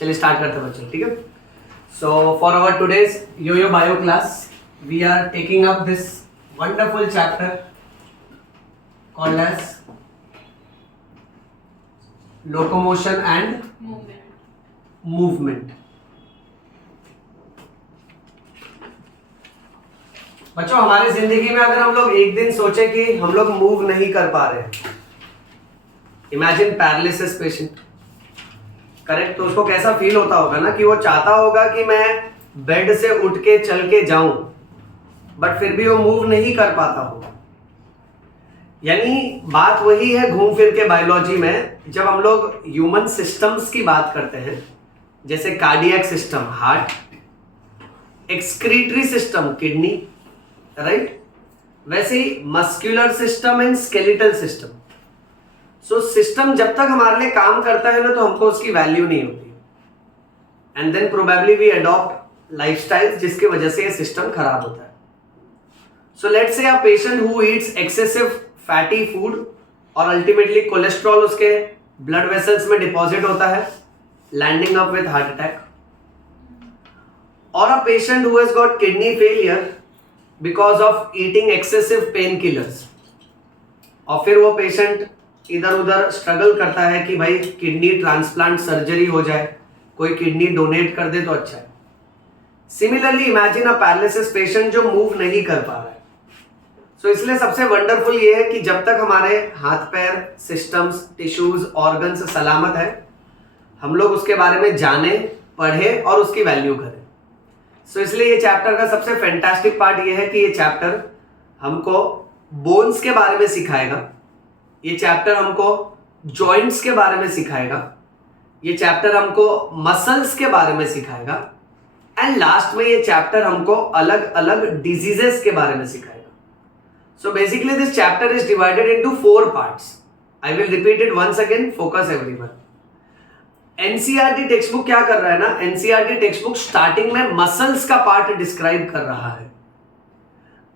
चलिए स्टार्ट करते हैं बच्चों, ठीक है। So for our today's yo bio class we are taking up this wonderful chapter called as locomotion and movement. बच्चों, हमारी जिंदगी में अगर हम लोग एक दिन सोचे कि हम लोग मूव नहीं कर पा रहे हैं, इमेजिन पैरालिसिस पेशेंट, करेक्ट, तो उसको कैसा फील होता होगा ना कि वो चाहता होगा कि मैं बेड से उठ के चल के जाऊं, बट फिर भी वो मूव नहीं कर पाता होगा। यानी बात वही है घूम फिर के बायोलॉजी में, जब हम लोग ह्यूमन सिस्टम्स की बात करते हैं, जैसे cardiac system heart, excretory system kidney, right, वैसे ही muscular system and skeletal system. So system जब तक हमारे लिए काम करता है ना, तो हमको उसकी वैल्यू नहीं होती, and then probably we adopt lifestyle जिसकी वजह से ये सिस्टम खराब होता है। So let's say a patient who eats excessive fatty food और अल्टीमेटली कोलेस्ट्रॉल उसके ब्लड वेसल्स में डिपॉजिट होता है, landing up with heart attack, और a patient who has got kidney failure because of eating excessive pain killers, और फिर वो patient इधर उधर स्ट्रगल करता है कि भाई किडनी ट्रांसप्लांट सर्जरी हो जाए, कोई किडनी डोनेट कर दे तो अच्छा है। Similarly imagine a paralysis patient जो मूव नहीं कर पा रहा है। सो इसलिए सबसे वंडरफुल ये है कि जब तक हमारे हाथ पैर, सिस्टम्स, टिश्यूज, ऑर्गन्स सलामत है, हम लोग उसके बारे में जाने, पढ़े और उसकी वैल्यू करें। सो इसलिए ये चैप्टर का सबसे फैंटास्टिक पार्ट ये है कि ये चैप्टर हमको बोन्स के बारे में सिखाएगा, ये चैप्टर हमको जॉइंट्स के बारे में सिखाएगा, ये चैप्टर हमको मसल्स के बारे में सिखाएगा, एंड लास्ट में ये चैप्टर हमको अलग अलग डिजीजेस के बारे में सिखाएगा। So basically this chapter is divided into 4 parts. I will repeat it once again, focus everyone. NCERT text book क्या कर रहा है ना, एनसीईआरटी टेक्स्ट बुक स्टार्टिंग में मसल्स का पार्ट डिस्क्राइब कर रहा है,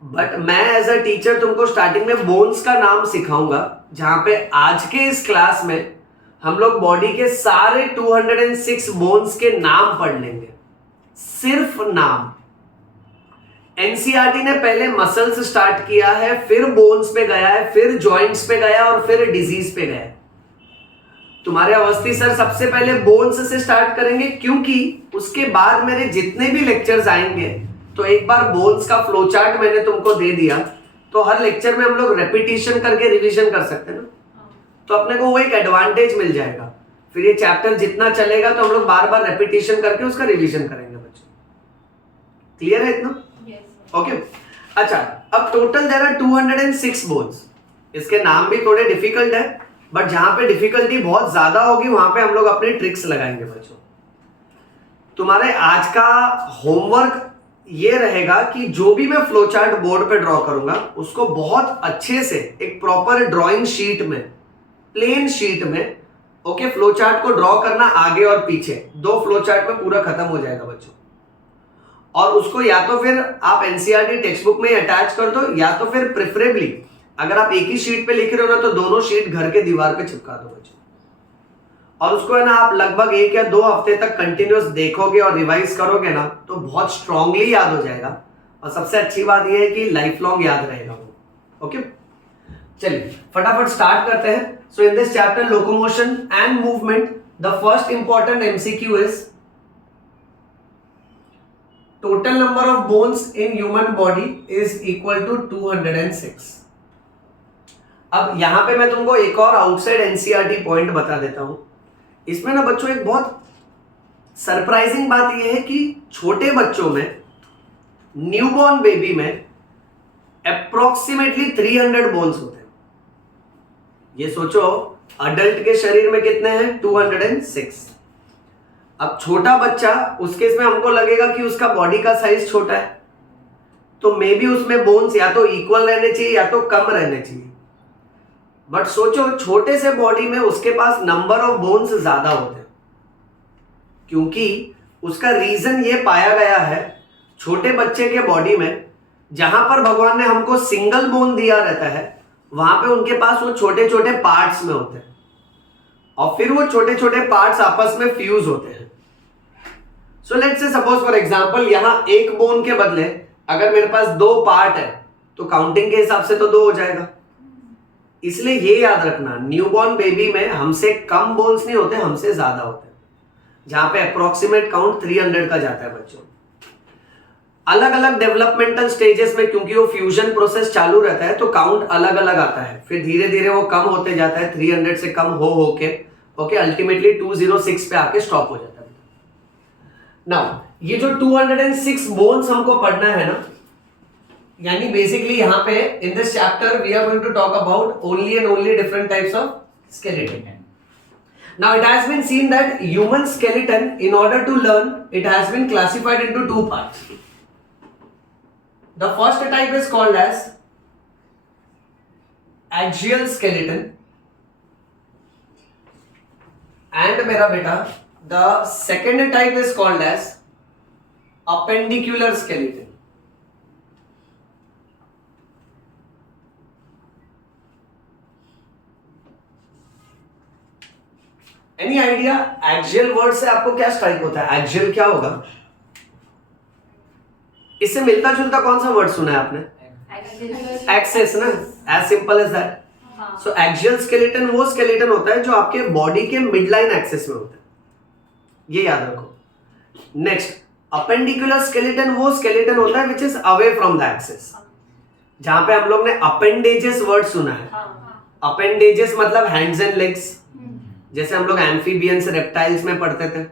बट मैं एज अ टीचर तुमको स्टार्टिंग में बोन्स का नाम सिखाऊंगा, जहां पे आज के इस क्लास में हम लोग बॉडी के सारे 206 बोन्स के नाम पढ़ लेंगे, सिर्फ नाम। एनसीईआरटी ने पहले मसल्स स्टार्ट किया है, फिर बोन्स पे गया है, फिर जॉइंट्स पे गया और फिर डिजीज पे गया। तुम्हारे अवस्थी सर सबसे पहले बोन्स से स्टार्ट करेंगे, क्योंकि उसके बाद मेरे जितने भी लेक्चर्स आएंगे, तो एक बार बोन्स का फ्लो चार्ट मैंने तुमको दे दिया, तो हर लेक्चर में हम लोग रेपिटेशन करके रिवीजन कर सकते हैं ना, तो अपने को वो एक एडवांटेज मिल जाएगा। फिर ये चैप्टर जितना चलेगा तो हम लोग बार बार रेपिटेशन करके उसका रिवीजन करेंगे बच्चों। क्लियर है इतना? ओके अच्छा, अब टोटल देयर आर 206 बोन्स। इसके नाम भी थोड़े डिफिकल्ट है, बट जहां पे डिफिकल्टी बहुत ज्यादा होगी वहां पे हम लोग अपनी ट्रिक्स लगाएंगे बच्चों। तुम्हारे आज का होमवर्क ये रहेगा कि जो भी मैं फ्लो चार्ट बोर्ड पे ड्रॉ करूंगा, उसको बहुत अच्छे से एक प्रॉपर ड्राइंग शीट में, प्लेन शीट में, ओके, फ्लो चार्ट को ड्रॉ करना आगे और पीछे, 2 फ्लो चार्ट में पूरा खत्म हो जाएगा बच्चों। और उसको या तो फिर आप एनसीईआरटी टेक्स्ट बुक में अटैच कर दो, या तो फिर प्रेफरेबली अगर आप एक ही शीट पे लिख रहे हो ना, तो दोनों शीट घर के दीवार पे चिपका दो बच्चों, और उसको है ना आप लगभग 1 या 2 हफ्ते तक कंटिन्यूअस देखोगे और रिवाइज करोगे ना, तो बहुत स्ट्रांगली याद हो जाएगा, और सबसे अच्छी बात यह है कि लाइफ लॉन्ग याद रहेगा वो। ओके चलिए फटाफट स्टार्ट करते हैं। So in this chapter locomotion and movement, the first important MCQ is total number of bones in human body is equal to 206। अब यहां पे मैं तुमको एक और आउटसाइड एनसीईआरटी पॉइंट बता देता हूं। इसमें ना बच्चों एक बहुत सरप्राइजिंग बात यह है कि छोटे बच्चों में, न्यूबॉर्न बेबी में अप्रोक्सीमेटली 300 बोन्स होते हैं। ये सोचो, अडल्ट के शरीर में कितने हैं? 206। अब छोटा बच्चा, उस केस में हमको लगेगा कि उसका बॉडी का साइज छोटा है, तो मे बी उसमें बोन्स या तो इक्वल रहने चाहिए या तो कम रहने चाहिए। बट सोचो, छोटे से बॉडी में उसके पास नंबर ऑफ बोन्स ज्यादा होते हैं, क्योंकि उसका रीजन ये पाया गया है, छोटे बच्चे के बॉडी में जहां पर भगवान ने हमको सिंगल बोन दिया रहता है, वहां पे उनके पास वो छोटे छोटे पार्ट्स में होते हैं, और फिर वो छोटे छोटे पार्ट्स आपस में फ्यूज होते हैं। सो लेट्स से सपोज फॉर एग्जांपल यहां एक बोन के बदले अगर मेरे पास 2 पार्ट है तो काउंटिंग के हिसाब से तो 2 हो जाएगा। इसलिए ये याद रखना, न्यूबॉर्न बेबी में हमसे कम बोन्स नहीं होते, हमसे ज्यादा होते हैं, जहां पे अप्रोक्सीमेट काउंट 300 का जाता है बच्चों। अलग अलग डेवलपमेंटल स्टेजेस में क्योंकि वो फ्यूजन प्रोसेस चालू रहता है तो काउंट अलग अलग आता है, फिर धीरे धीरे वो कम होते जाता है, 300 से कम हो के ओके अल्टीमेटली 206 पे आके स्टॉप हो जाता है। नाउ ये जो 206 बोन्स हमको पढ़ना है ना, यानी बेसिकली यहां पे in this chapter we are going to talk about only and only different types of skeleton. Now it has been seen that human skeleton, in order to learn, it has been classified into 2 parts. The first type is called as axial skeleton, and मेरा बेटा the second type is called as appendicular skeleton. Any idea axial word से आपको क्या strike होता है? Axial क्या होगा? इससे मिलता जुलता कौन सा वर्ड सुना है आपने? एक्सेस ना, as simple as that. So axial skeleton वो स्केलेटन होता है जो आपके बॉडी के मिड लाइन एक्सेस में होता है, ये याद रखो। नेक्स्ट अपेंडिकुलर स्केलेटन वो स्केलेटन होता है which is away from the axis, जहां पे हम लोग ने अपेंडेजेस वर्ड सुना है। अपेंडेजेस मतलब हैंड्स एंड लेग्स, जैसे हम लोग एम्फीबियंस रेप्टाइल्स में पढ़ते थे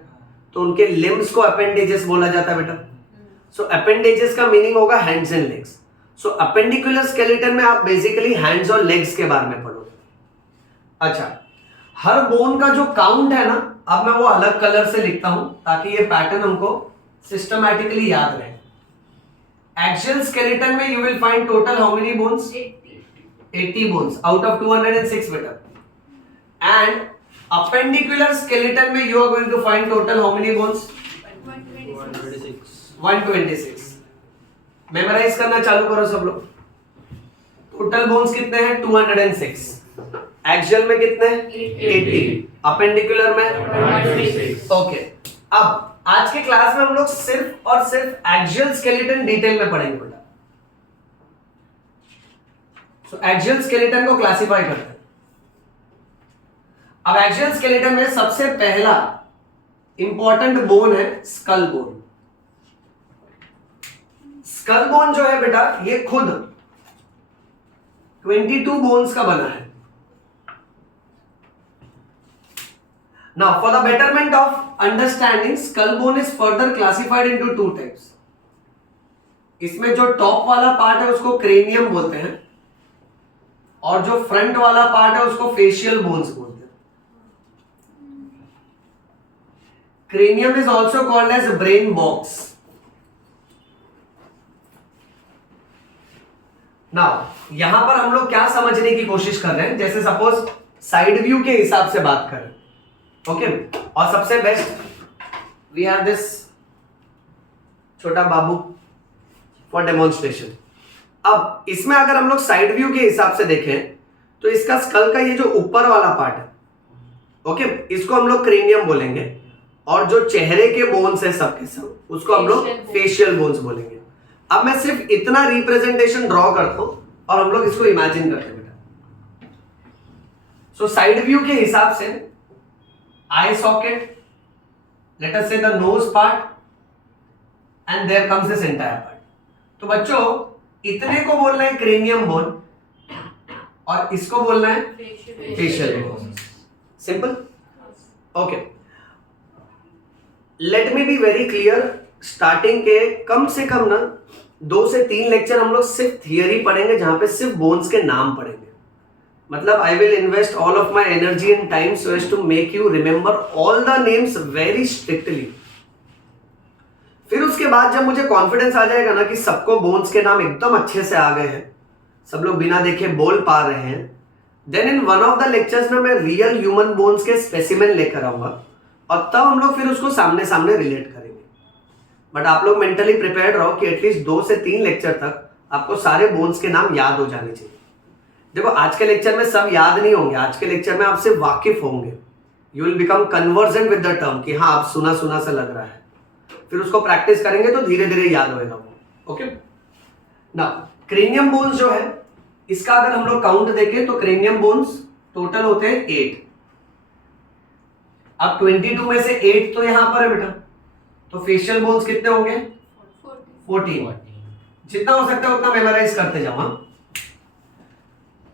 तो उनके लिम्स को अपेंडेजेस बोला जाता है बेटा। सो अपेंडेजेस का मीनिंग होगा hands and legs. So appendicular skeleton में आप बेसिकली हैंड्स और लेग्स के बारे में पढ़ोगे। अच्छा, हर बोन का जो काउंट है ना, अब मैं वो अलग कलर से लिखता हूं ताकि ये पैटर्न हमको सिस्टमैटिकली याद रहे। एक्सियल स्केलेटन में you will find total how many bones? 80 bones out of 206 बेटा। एंड appendicular skeleton में you are going to find total how many bones? 126। Memorise करना चालू करो सब लोग। टोटल बोन्स कितने हैं? 206। एक्सियल में कितने? 80। अपेंडिकुलर में 126। ओके, अब आज के क्लास में हम लोग सिर्फ और सिर्फ एक्सियल स्केलेटन डिटेल में पढ़ेंगे बेटा। सो एक्सियल स्केलेटन को क्लासिफाई करते हैं। अब एक्सियल स्केलेटन में सबसे पहला इंपॉर्टेंट बोन है स्कल बोन। स्कल बोन जो है बेटा ये खुद 22 बोन्स का बना है। Now for the betterment of understanding, skull bone is further classified into 2 types. इसमें जो टॉप वाला पार्ट है उसको क्रेनियम बोलते हैं और जो फ्रंट वाला पार्ट है उसको फेशियल बोन्स बोलते हैं। Cranium is also called as brain box. Now, यहां पर हम लोग क्या समझने की कोशिश कर रहे हैं, जैसे सपोज साइड व्यू के हिसाब से बात करें, ओके और सबसे बेस्ट वी हैव दिस छोटा बाबू फॉर डेमोन्स्ट्रेशन। अब इसमें अगर हम लोग साइड व्यू के हिसाब से देखें तो इसका स्कल का ये जो ऊपर वाला पार्ट है, ओके इसको हम लोग क्रेनियम बोलेंगे और जो चेहरे के बोन्स है सब के सब उसको हम लोग फेशियल बोन्स बोलेंगे। अब मैं सिर्फ इतना रिप्रेजेंटेशन ड्रॉ करता हूं और हम लोग इसको इमेजिन करते हैं बेटा। सो साइड व्यू के हिसाब से आई socket, let us say the nose part and there comes this entire part. तो बच्चों इतने को बोलना है क्रेनियम बोन और इसको बोलना है facial bone. Simple, okay. Let me be very clear, starting के कम से कम ना 2 से 3 लेक्चर हम लोग सिर्फ थियरी पढ़ेंगे जहां पे सिर्फ बोन्स के नाम पढ़ेंगे। मतलब I will invest all of my energy and time so as to make you remember all the names very strictly. फिर उसके बाद जब मुझे कॉन्फिडेंस आ जाएगा ना कि सबको बोन्स के नाम एकदम अच्छे से आ गए हैं, सब लोग बिना देखे बोल पा रहे हैं, then in one of the lectures में मैं रियल ह्यूमन बोन्स के स्पेसिमेन लेकर आऊंगा और तब हम लोग फिर उसको सामने सामने रिलेट करेंगे। बट आप लोग मेंटली प्रिपेयर्ड रहो कि एटलीस्ट 2 से 3 लेक्चर तक आपको सारे बोन्स के नाम याद हो जाने चाहिए। देखो आज के लेक्चर में सब याद नहीं होंगे, आज के लेक्चर में आप सिर्फ वाकिफ होंगे। You will become convergent with the term कि हाँ आप सुना सुना सा लग रहा है। फिर उसको प्रैक्टिस करेंगे तो धीरे धीरे याद होएगा वो। ओके ना, क्रेनियम बोन्स जो है इसका अगर हम लोग काउंट देखें तो क्रेनियम बोन्स टोटल होते हैं 8। अब 22 में से 8 तो यहां पर है बेटा, तो फेशियल बोन्स कितने होंगे? 14। जितना हो सकता है उतना मेमोराइज करते जाओ।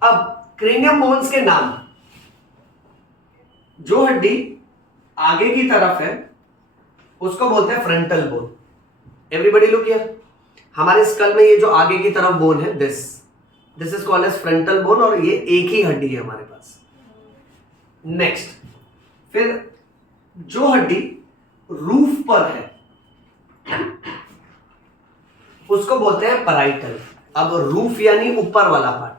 अब क्रेनियम बोन्स के नाम, जो हड्डी आगे की तरफ है उसको बोलते हैं frontal bone. Everybody look here, हमारे स्कल में ये जो आगे की तरफ बोन है this is called as frontal bone, और ये एक ही हड्डी है हमारे पास। नेक्स्ट, फिर जो हड्डी रूफ पर है उसको बोलते हैं पैराइटल। अब रूफ यानी ऊपर वाला पार्ट।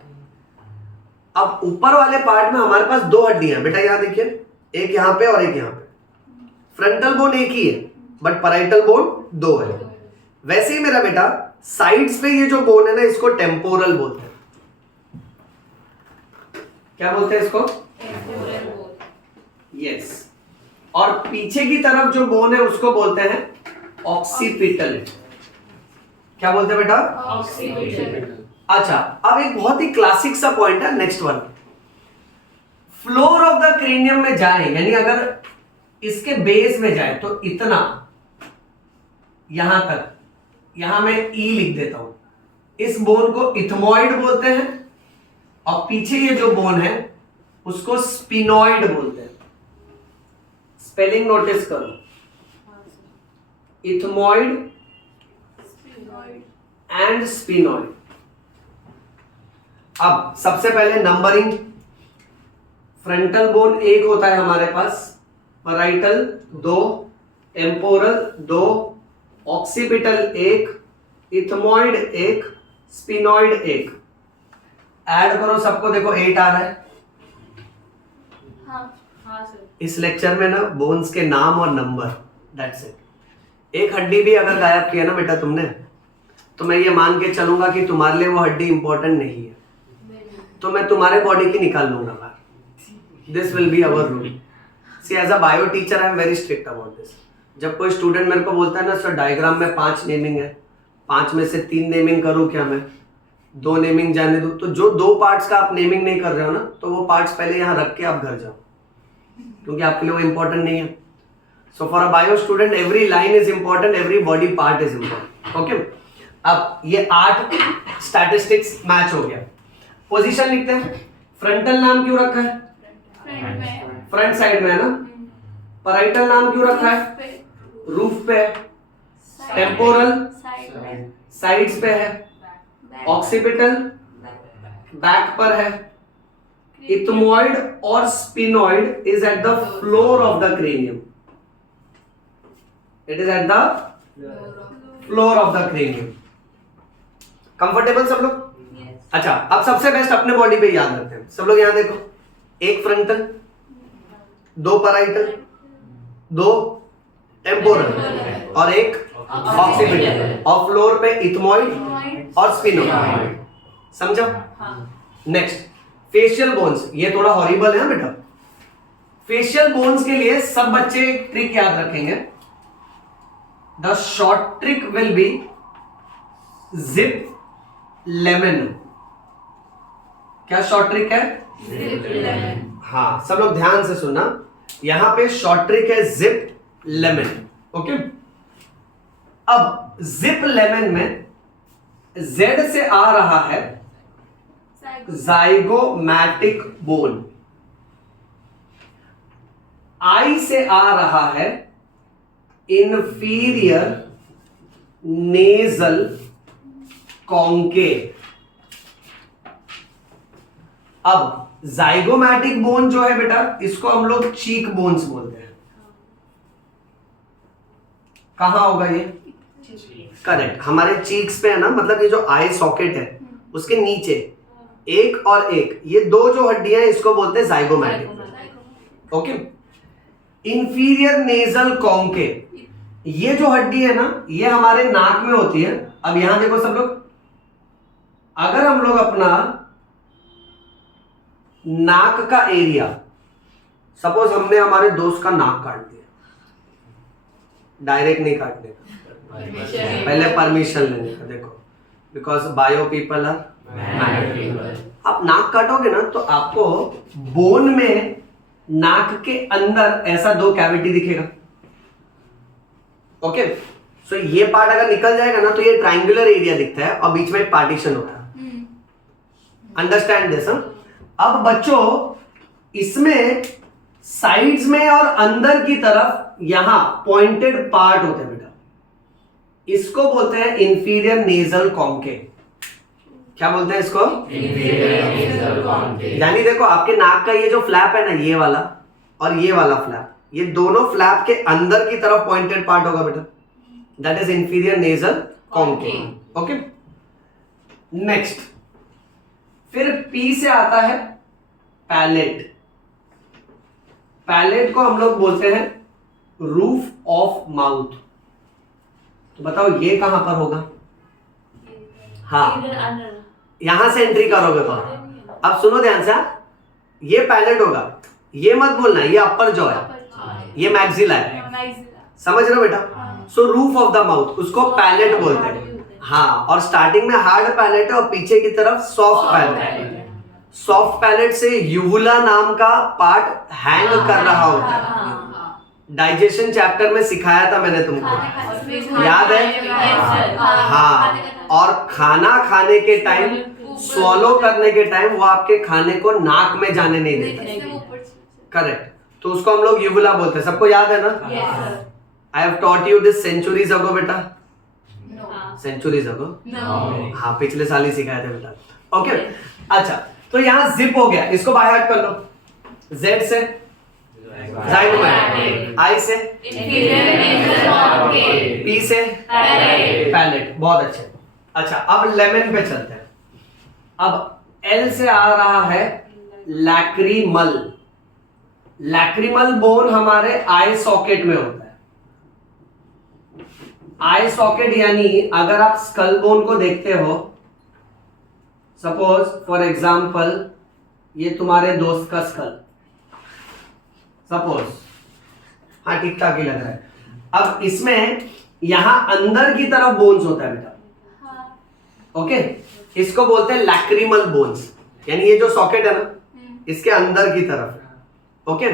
अब ऊपर वाले पार्ट में हमारे पास दो हड्डियां बेटा, यहां देखिए, एक यहां पे और एक यहां पे। फ्रंटल बोन एक ही है बट पैराइटल बोन दो है। वैसे ही मेरा बेटा साइड्स पे ये जो बोन है ना इसको टेम्पोरल बोलते हैं। क्या बोलते हैं इसको? यस। और पीछे की तरफ जो बोन है उसको बोलते हैं ऑक्सीपिटल। क्या बोलते हैं बेटा? ऑक्सीपिटल। अच्छा, अब एक बहुत ही क्लासिक सा पॉइंट है next one. Floor of the cranium में जाए, यानी अगर इसके बेस में जाए तो इतना यहां तक, यहां मैं ई लिख देता हूं। इस बोन को इथमॉइड बोलते हैं और पीछे ये जो बोन है उसको स्पिनॉइड बोलते हैं। स्पेलिंग नोटिस करो, इथमॉइड एंड स्पिनॉइड। अब सबसे पहले नंबरिंग, फ्रंटल बोन एक होता है हमारे पास, parietal 2, temporal 2, occipital 1, ethmoid 1, sphenoid 1। Add करो सबको, देखो 8 आ रहा है। हाँ सर। इस लेक्चर में ना बोन्स के नाम और नंबर, दैट्स इट। एक हड्डी भी अगर गायब किया ना बेटा तुमने, तो मैं ये मान के चलूंगा कि तुम्हारे लिए वो हड्डी इंपॉर्टेंट नहीं है, तो मैं तुम्हारे बॉडी की निकाल लूंगा बाहर। This will be our rule. See as a bio teacher I am very strict about this. जब कोई स्टूडेंट मेरे को बोलता है ना सर डायग्राम में 5 नेमिंग है, 5 में से 3 नेमिंग करूं क्या, मैं 2 नेमिंग जाने दूं, तो जो 2 पार्ट्स का आप नेमिंग नहीं कर रहे हो ना, तो वो पार्ट्स पहले यहाँ रख के आप घर जाओ, क्योंकि आपके लिए वो इंपॉर्टेंट नहीं है। So for a bio student every line is important, every body part is important. Okay, अब ये 8 स्टैटिस्टिक्स मैच हो गया। पोजीशन लिखते हैं। फ्रंटल नाम क्यों रखा है? फ्रंट साइड में है ना। पैराइटल नाम क्यों रखा है? रूफ पे है। टेम्पोरल साइड्स पे है। ऑक्सीपिटल बैक पर है। इथमॉइड और sphenoid is at the floor of the cranium. It is at the floor of the cranium. Comfortable सब लोग? अच्छा, अब सबसे बेस्ट अपने बॉडी पे याद रखते हैं सब लोग। यहां देखो, एक फ्रंटल, 2 पैराइटल, 2 टेम्पोरल और एक ऑक्सीपिटल, और फ्लोर पे इथमॉइड और स्पिनॉइड। समझा? Next, facial bones. ये थोड़ा हॉरिबल है बेटा। फेशियल बोन्स के लिए सब बच्चे एक ट्रिक याद रखेंगे। The short trick will be zip lemon. क्या शॉर्ट ट्रिक है? Zip lemon. हाँ, सब लोग ध्यान से सुनना। यहां पे शॉर्ट ट्रिक है जिप लेमन। ओके, अब जिप लेमन में जेड से आ रहा है जाइगोमैटिक बोन, आई से आ रहा है इंफीरियर नेजल कॉन्केव। अब जाइगोमैटिक बोन जो है बेटा, इसको हम लोग चीक बोन्स बोलते हैं। कहां होगा ये? करेक्ट, हमारे चीक्स पे है ना, मतलब ये जो आई सॉकेट है उसके नीचे एक और एक, ये 2 जो हड्डियां हैं इसको बोलते हैं zygomatic. Okay, inferior nasal concave, ये जो हड्डी है ना ये हमारे नाक में होती है। अब यहां देखो सब लोग, अगर हम लोग अपना नाक का एरिया, सपोज हमने हमारे दोस्त का नाक काट दिया, डायरेक्ट नहीं काटने का, पहले परमिशन लेने का। देखो, बिकॉज बायो पीपल आर, आप नाक काटोगे ना तो आपको बोन में नाक के अंदर ऐसा 2 कैविटी दिखेगा। ओके, सो ये पार्ट अगर निकल जाएगा ना तो ये ट्रायंगुलर एरिया दिखता है और बीच में एक पार्टीशन होता है। Understand this? अब बच्चों, इसमें साइड्स में और अंदर की तरफ यहां पॉइंटेड पार्ट होते हैं बेटा, इसको बोलते हैं इंफीरियर नेजल कॉन्केव। क्या बोलते हैं इसको? Inferior nasal concave. यानी देखो, आपके नाक का ये जो फ्लैप है ना, ये वाला और ये वाला फ्लैप, ये दोनों फ्लैप के अंदर की तरफ पॉइंटेड पार्ट होगा बेटा, that is inferior nasal concave. Okay, next, फिर पी से आता है पैलेट। पैलेट को हम लोग बोलते हैं रूफ ऑफ माउथ। तो बताओ ये कहां पर होगा? हाँ, यहां से एंट्री करोगे तो। अब सुनो ध्यान से, ये पैलेट होगा, ये मत बोलना ये अपर जॉ है, ये मैक्सिला है, समझ रहे हो बेटा? सो रूफ ऑफ द माउथ, उसको पैलेट बोलते हैं। हाँ, और स्टार्टिंग में हार्ड पैलेट है और पीछे की तरफ सॉफ्ट पैलेट। सॉफ्ट पैलेट से यूवुला नाम का पार्ट हैंग कर रहा होता है। डाइजेशन चैप्टर में सिखाया था मैंने तुमको, याद है? हाँ, और खाना खाने के टाइम, स्वॉलो करने के टाइम वो आपके खाने को नाक में जाने नहीं देता। करेक्ट, तो उसको हम लोग यूवुला बोलते हैं। सबको याद है ना? I have taught you this centuries ago बेटा। Centuries ago? हाँ, पिछले साल ही सिखाया था बेटा। ओके, अच्छा, तो यहां जिप हो गया, इसको बाय हार्ट कर लो। जेड से जाइगोमैटिक, आई से पी से पैलेट। बहुत अच्छे। अच्छा, अब लेमन पे चलते हैं। अब एल से आ रहा है लैक्रिमल। लैक्रिमल बोन हमारे आई सॉकेट में होता है। आई सॉकेट यानी अगर आप स्कल बोन को देखते हो, सपोज फॉर एग्जाम्पल ये तुम्हारे दोस्त का स्कल, सपोज, हाँ ठीक ठाक ही लग रहा है। अब इसमें यहां अंदर की तरफ बोन्स होता है बेटा, ओके, इसको बोलते हैं लैक्रिमल बोन्स, यानी ये जो सॉकेट है ना, इसके अंदर की तरफ है, ओके।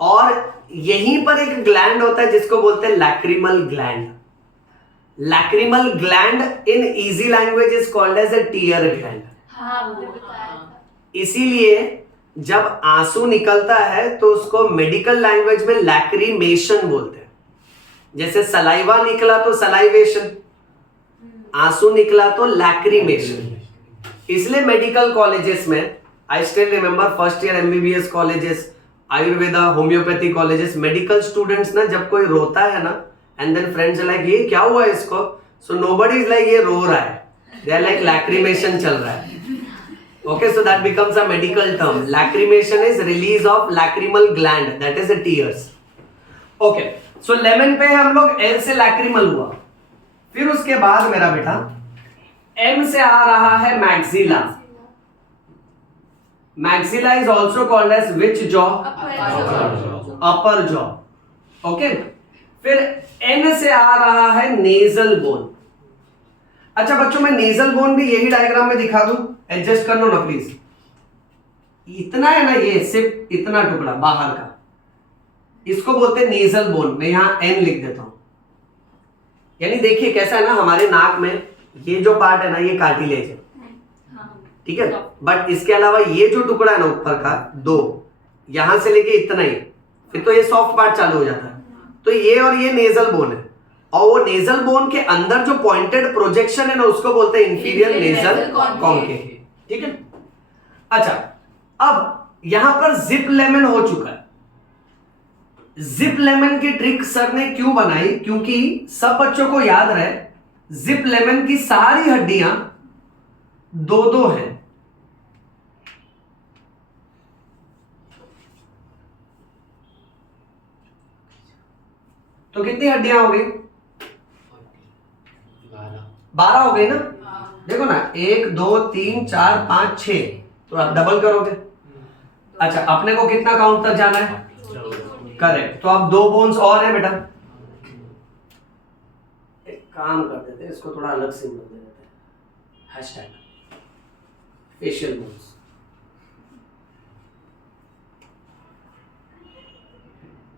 और यहीं पर एक ग्लैंड होता है जिसको बोलते हैं lacrimal gland. Lacrimal gland in easy language is called as a tear gland. इसीलिए जब आंसू निकलता है तो उसको मेडिकल लैंग्वेज में लैक्रिमेशन बोलते हैं। जैसे सलाइवा निकला तो सलाइवेशन, आंसू निकला तो लैक्रिमेशन। इसलिए मेडिकल कॉलेजेस में, I still remember first year MBBS colleges, Ayurveda, homeopathy colleges, medical students ना जब कोई रोता है ना, एंड देन फ्रेंड्स लाइक ये क्या हुआ इसको, सो नोबडी इज लाइक ये रो रहा है, दे आर लाइक लैक्रिमेशन चल रहा है, okay. So that becomes a medical term. Lacrimation is release of lacrimal gland, that is the tears, okay. So lemon पे हम लोग एल से लैक्रिमल हुआ, फिर उसके बाद मेरा बेटा एम से आ रहा है maxilla. Maxilla is also called as which jaw? Upper jaw, okay. फिर एन से आ रहा है नेजल बोन। अच्छा बच्चों, मैं नेजल बोन भी यही डायग्राम में दिखा दूं, एडजस्ट कर लो ना प्लीज। इतना है ना, ये सिर्फ इतना टुकड़ा बाहर का, इसको बोलते हैं नेजल बोन। मैं यहां एन लिख देता हूं। यानी देखिए कैसा है ना, हमारे नाक में ये जो पार्ट है ना, ये कार्टिलेज है, ठीक है, बट इसके अलावा ये जो टुकड़ा है ना ऊपर का, दो, यहां से लेके इतना ही, फिर तो ये सॉफ्ट पार्ट चालू हो जाता है। तो ये और ये नेजल बोन है, और वो नेजल बोन के अंदर जो पॉइंटेड प्रोजेक्शन है ना, उसको बोलते हैं इंफीरियर नेजल कॉन्केव, ठीक है। अच्छा, अब यहां पर जिप लेमन हो चुका है। जिप लेमन की ट्रिक सर ने क्यों बनाई? क्योंकि सब बच्चों को याद रहे, जिप लेमन की सारी हड्डियां दो दो हैं। तो कितनी हड्डियां हो गई? 12 हो गई ना। देखो ना, 1 2 3 4 5 6, तो आप डबल करोगे। अच्छा, अपने को कितना काउंट तक जाना है? करेक्ट, तो अब 2 बोन्स और है बेटा, काम कर देते हैं, इसको थोड़ा अलग सिंबल दे देते हैं, हैशटैग फेशियल बोन्स।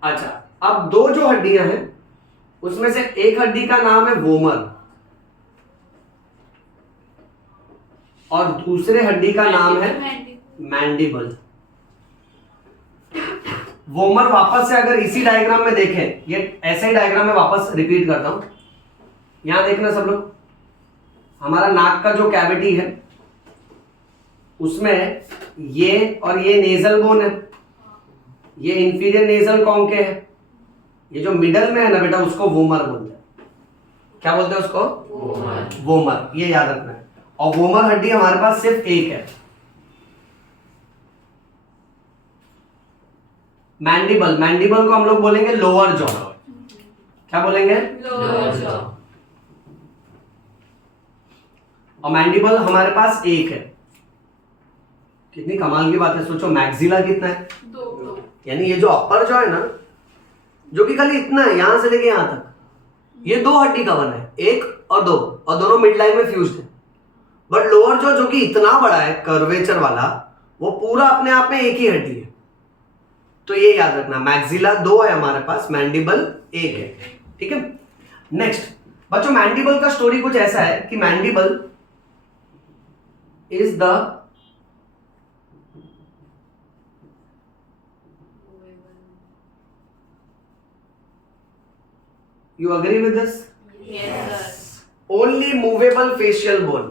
अच्छा, अब दो जो हड्डियां हैं उसमें से एक हड्डी का नाम है वोमर और दूसरे हड्डी का नाम है मैंडिबल। वोमर वापस से अगर इसी डायग्राम में देखें, ये ऐसे ही डायग्राम में वापस रिपीट करता हूं, यहां देखना सब लोग, हमारा नाक का जो कैविटी है उसमें ये और ये नेजल बोन है, ये इंफीरियर नेजल कॉन्के है, ये जो मिडल में है ना बेटा उसको वोमर बोलते हैं। क्या बोलते हैं उसको? वोमर। ये याद रखना है। और वोमर हड्डी हमारे पास सिर्फ एक है। मैंडिबल, मैंडिबल को हम लोग बोलेंगे लोअर जॉ। क्या बोलेंगे? Lower jaw. और मैंडिबल हमारे पास एक है। कितनी कमाल की बात है, सोचो मैक्सिला कितना है? 2। यानी ये जो अपर जॉ है ना, जो कि खाली इतना है, यहां से लेके यहां तक, ये 2 हड्डी का बना है, 1 और 2, और दोनों मिड लाइन में फ्यूज्ड है। बट लोअर जॉ जो कि इतना बड़ा है, कर्वेचर वाला, वो पूरा अपने आप में एक ही हड्डी है। तो ये याद रखना, मैक्सिला 2 है हमारे पास, मैंडिबल 1 है। ठीक है। नेक्स्ट बच्चों, मैंडिबल का स्टोरी कुछ ऐसा है कि mandible is the You agree with this? Yes. Only movable facial bone.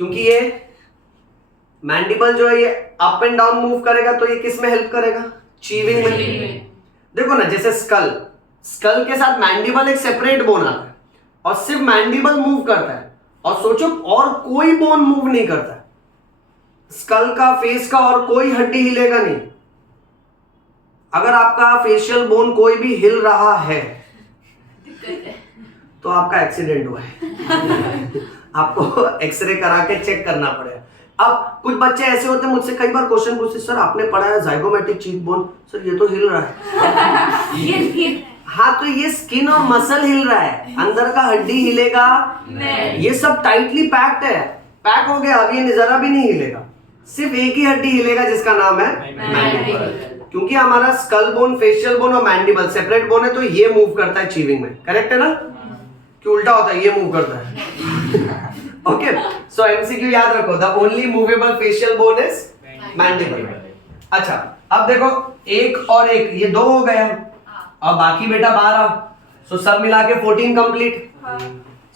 क्योंकि ये मैंडिबल जो है ये अप एंड डाउन मूव करेगा, तो ये किस में हेल्प करेगा? चीविंग में। देखो ना, जैसे स्कल के साथ मैंडिबल एक सेपरेट बोन आता है और सिर्फ मैंडिबल मूव करता है, और सोचो और कोई बोन मूव नहीं करता है। स्कल का, फेस का और कोई हड्डी हिलेगा नहीं। अगर आपका फेशियल बोन कोई भी हिल रहा है तो आपका एक्सीडेंट हुआ है। आपको एक्सरे करा के चेक करना पड़ेगा। अब कुछ बच्चे ऐसे होते हैं, मुझसे कई बार क्वेश्चन पूछते, सर आपने पढ़ा है जाइगोमैटिक चीक बोन, सर ये तो हिल रहा है। हाँ, तो ये स्किन और मसल हिल रहा है, अंदर का हड्डी हिलेगा, ये सब टाइटली पैक्ड है, पैक हो गया, अब ये जरा भी नहीं हिलेगा, सिर्फ एक ही हड्डी हिलेगा जिसका नाम है मैंडिबल। क्योंकि हमारा स्कल बोन, फेशियल बोन और मैंडिबल सेपरेट बोन है, तो ये मूव करता है चीविंग में। करेक्ट है ना? कि उल्टा होता है, ये मूव करता है। ओके, सो एमसीक्यू याद रखो, the only movable facial bone is mandible. अच्छा, अब देखो, 1 और 1 ये 2 हो गया, और बाकी बेटा 12, सो सब मिला के 14 कंप्लीट।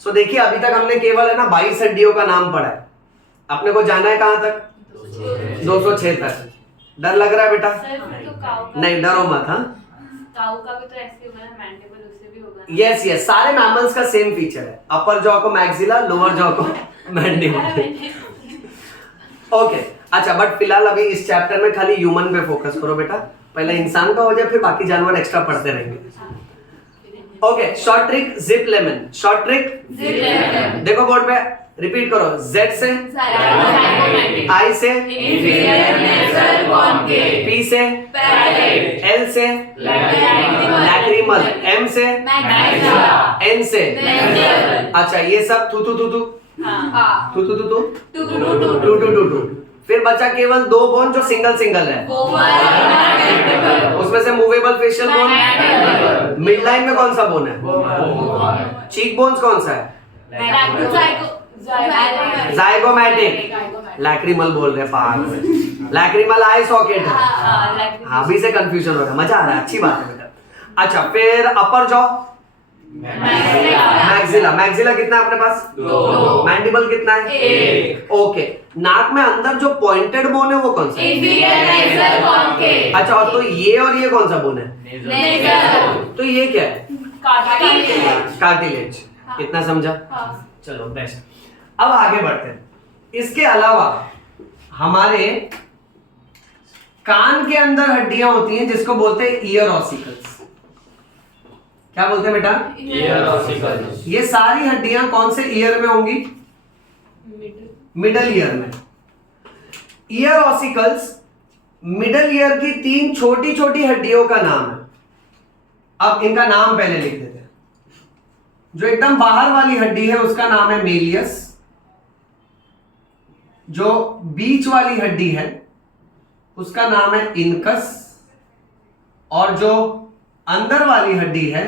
सो देखिए, अभी तक हमने केवल है ना 22 हड्डियों का नाम पढ़ा है। अपने को जाना है कहां तक? 206 तक। डर लग रहा है बेटा? तो नहीं, डरो मत। हाँ, काऊ का भी तो ऐसे होगा ना, मैंडिबल उससे भी होगा ना? यस यस, सारे मैमल्स का सेम फीचर है, अपर जॉ को मैक्सिला, लोअर जॉ को मैंडिबल। ओके, अच्छा, बट फिलहाल अभी इस चैप्टर में खाली ह्यूमन पे फोकस करो बेटा, पहले इंसान का हो जाए, फिर बाकी जानवर एक्स्ट्रा पढ़ते रहेंगे। Okay, short trick zip lemon. Short trick zip lemon, देखो बोर्ड पे, रिपीट करो। Z से I से P से L से लैक्रिमल, M से N से, अच्छा ये सब थू थू थू थू थू थू थू टू टू टू टू। फिर बचा केवल 2 बोन जो सिंगल सिंगल है, उसमें से movable facial bone. Mid line में कौन सा बोन है? चीक बोन्स कौन सा है? जाइगोमैटिक। लैक्रिमल बोल रहे पागल, लैक्रिमल आई सॉकेट है। हाँ, अभी से कंफ्यूजन हो रहा है, मजा आ रहा है, अच्छी बात है बेटा। अच्छा, फिर अपर जॉ मैक्सिला। मैक्सिला कितना है अपने पास? 2। मैंडिबल कितना है? 1। ओके, नाक में अंदर जो पॉइंटेड बोन है वो कौन सा है? अच्छा, और तो ये और ये कौन सा बोन है? तो ये क्या है? कार्टिलेज। कितना समझा? चलो बेस्ट। अब आगे बढ़ते हैं। इसके अलावा हमारे कान के अंदर हड्डियां होती हैं जिसको बोलते हैं ईयर ऑसिकल्स। क्या बोलते हैं बेटा? Ear ossicles. ये सारी हड्डियां कौन से ईयर में होंगी? मिडल ईयर में। ईयर ऑसिकल्स मिडल ईयर की 3 छोटी छोटी हड्डियों का नाम है। अब इनका नाम पहले लिख देते हैं। जो एकदम बाहर वाली हड्डी है उसका नाम है मेलियस, जो बीच वाली हड्डी है उसका नाम है इनकस, और जो अंदर वाली हड्डी है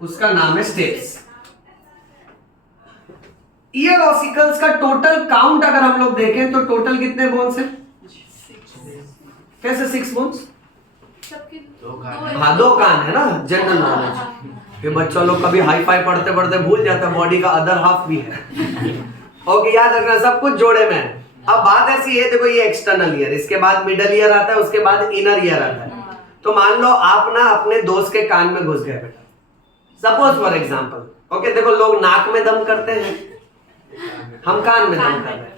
उसका नाम है स्टेप्स। ईयर ऑसिकल्स का टोटल काउंट अगर हम लोग देखें तो टोटल कितने बोन्स हैं? कैसे 6 बोन्स? सबके हाँ, 2 कान है ना, जनरल नॉलेज। ये बच्चों लोग कभी हाई फाई पढ़ते पढ़ते भूल जाते हैं बॉडी का अदर हाफ भी है। ओके, याद रखना सब कुछ जोड़े में है। अब बात ऐसी है, देखो ये एक्सटर्नल ईयर, इसके बाद मिडल ईयर आता है, उसके बाद इनर ईयर आता है। तो मान लो आप ना अपने दोस्त के कान में घुस गए बेटा, सपोज फॉर एग्जांपल। ओके, देखो लोग नाक में दम करते हैं, हम कान में दम कर रहे हैं।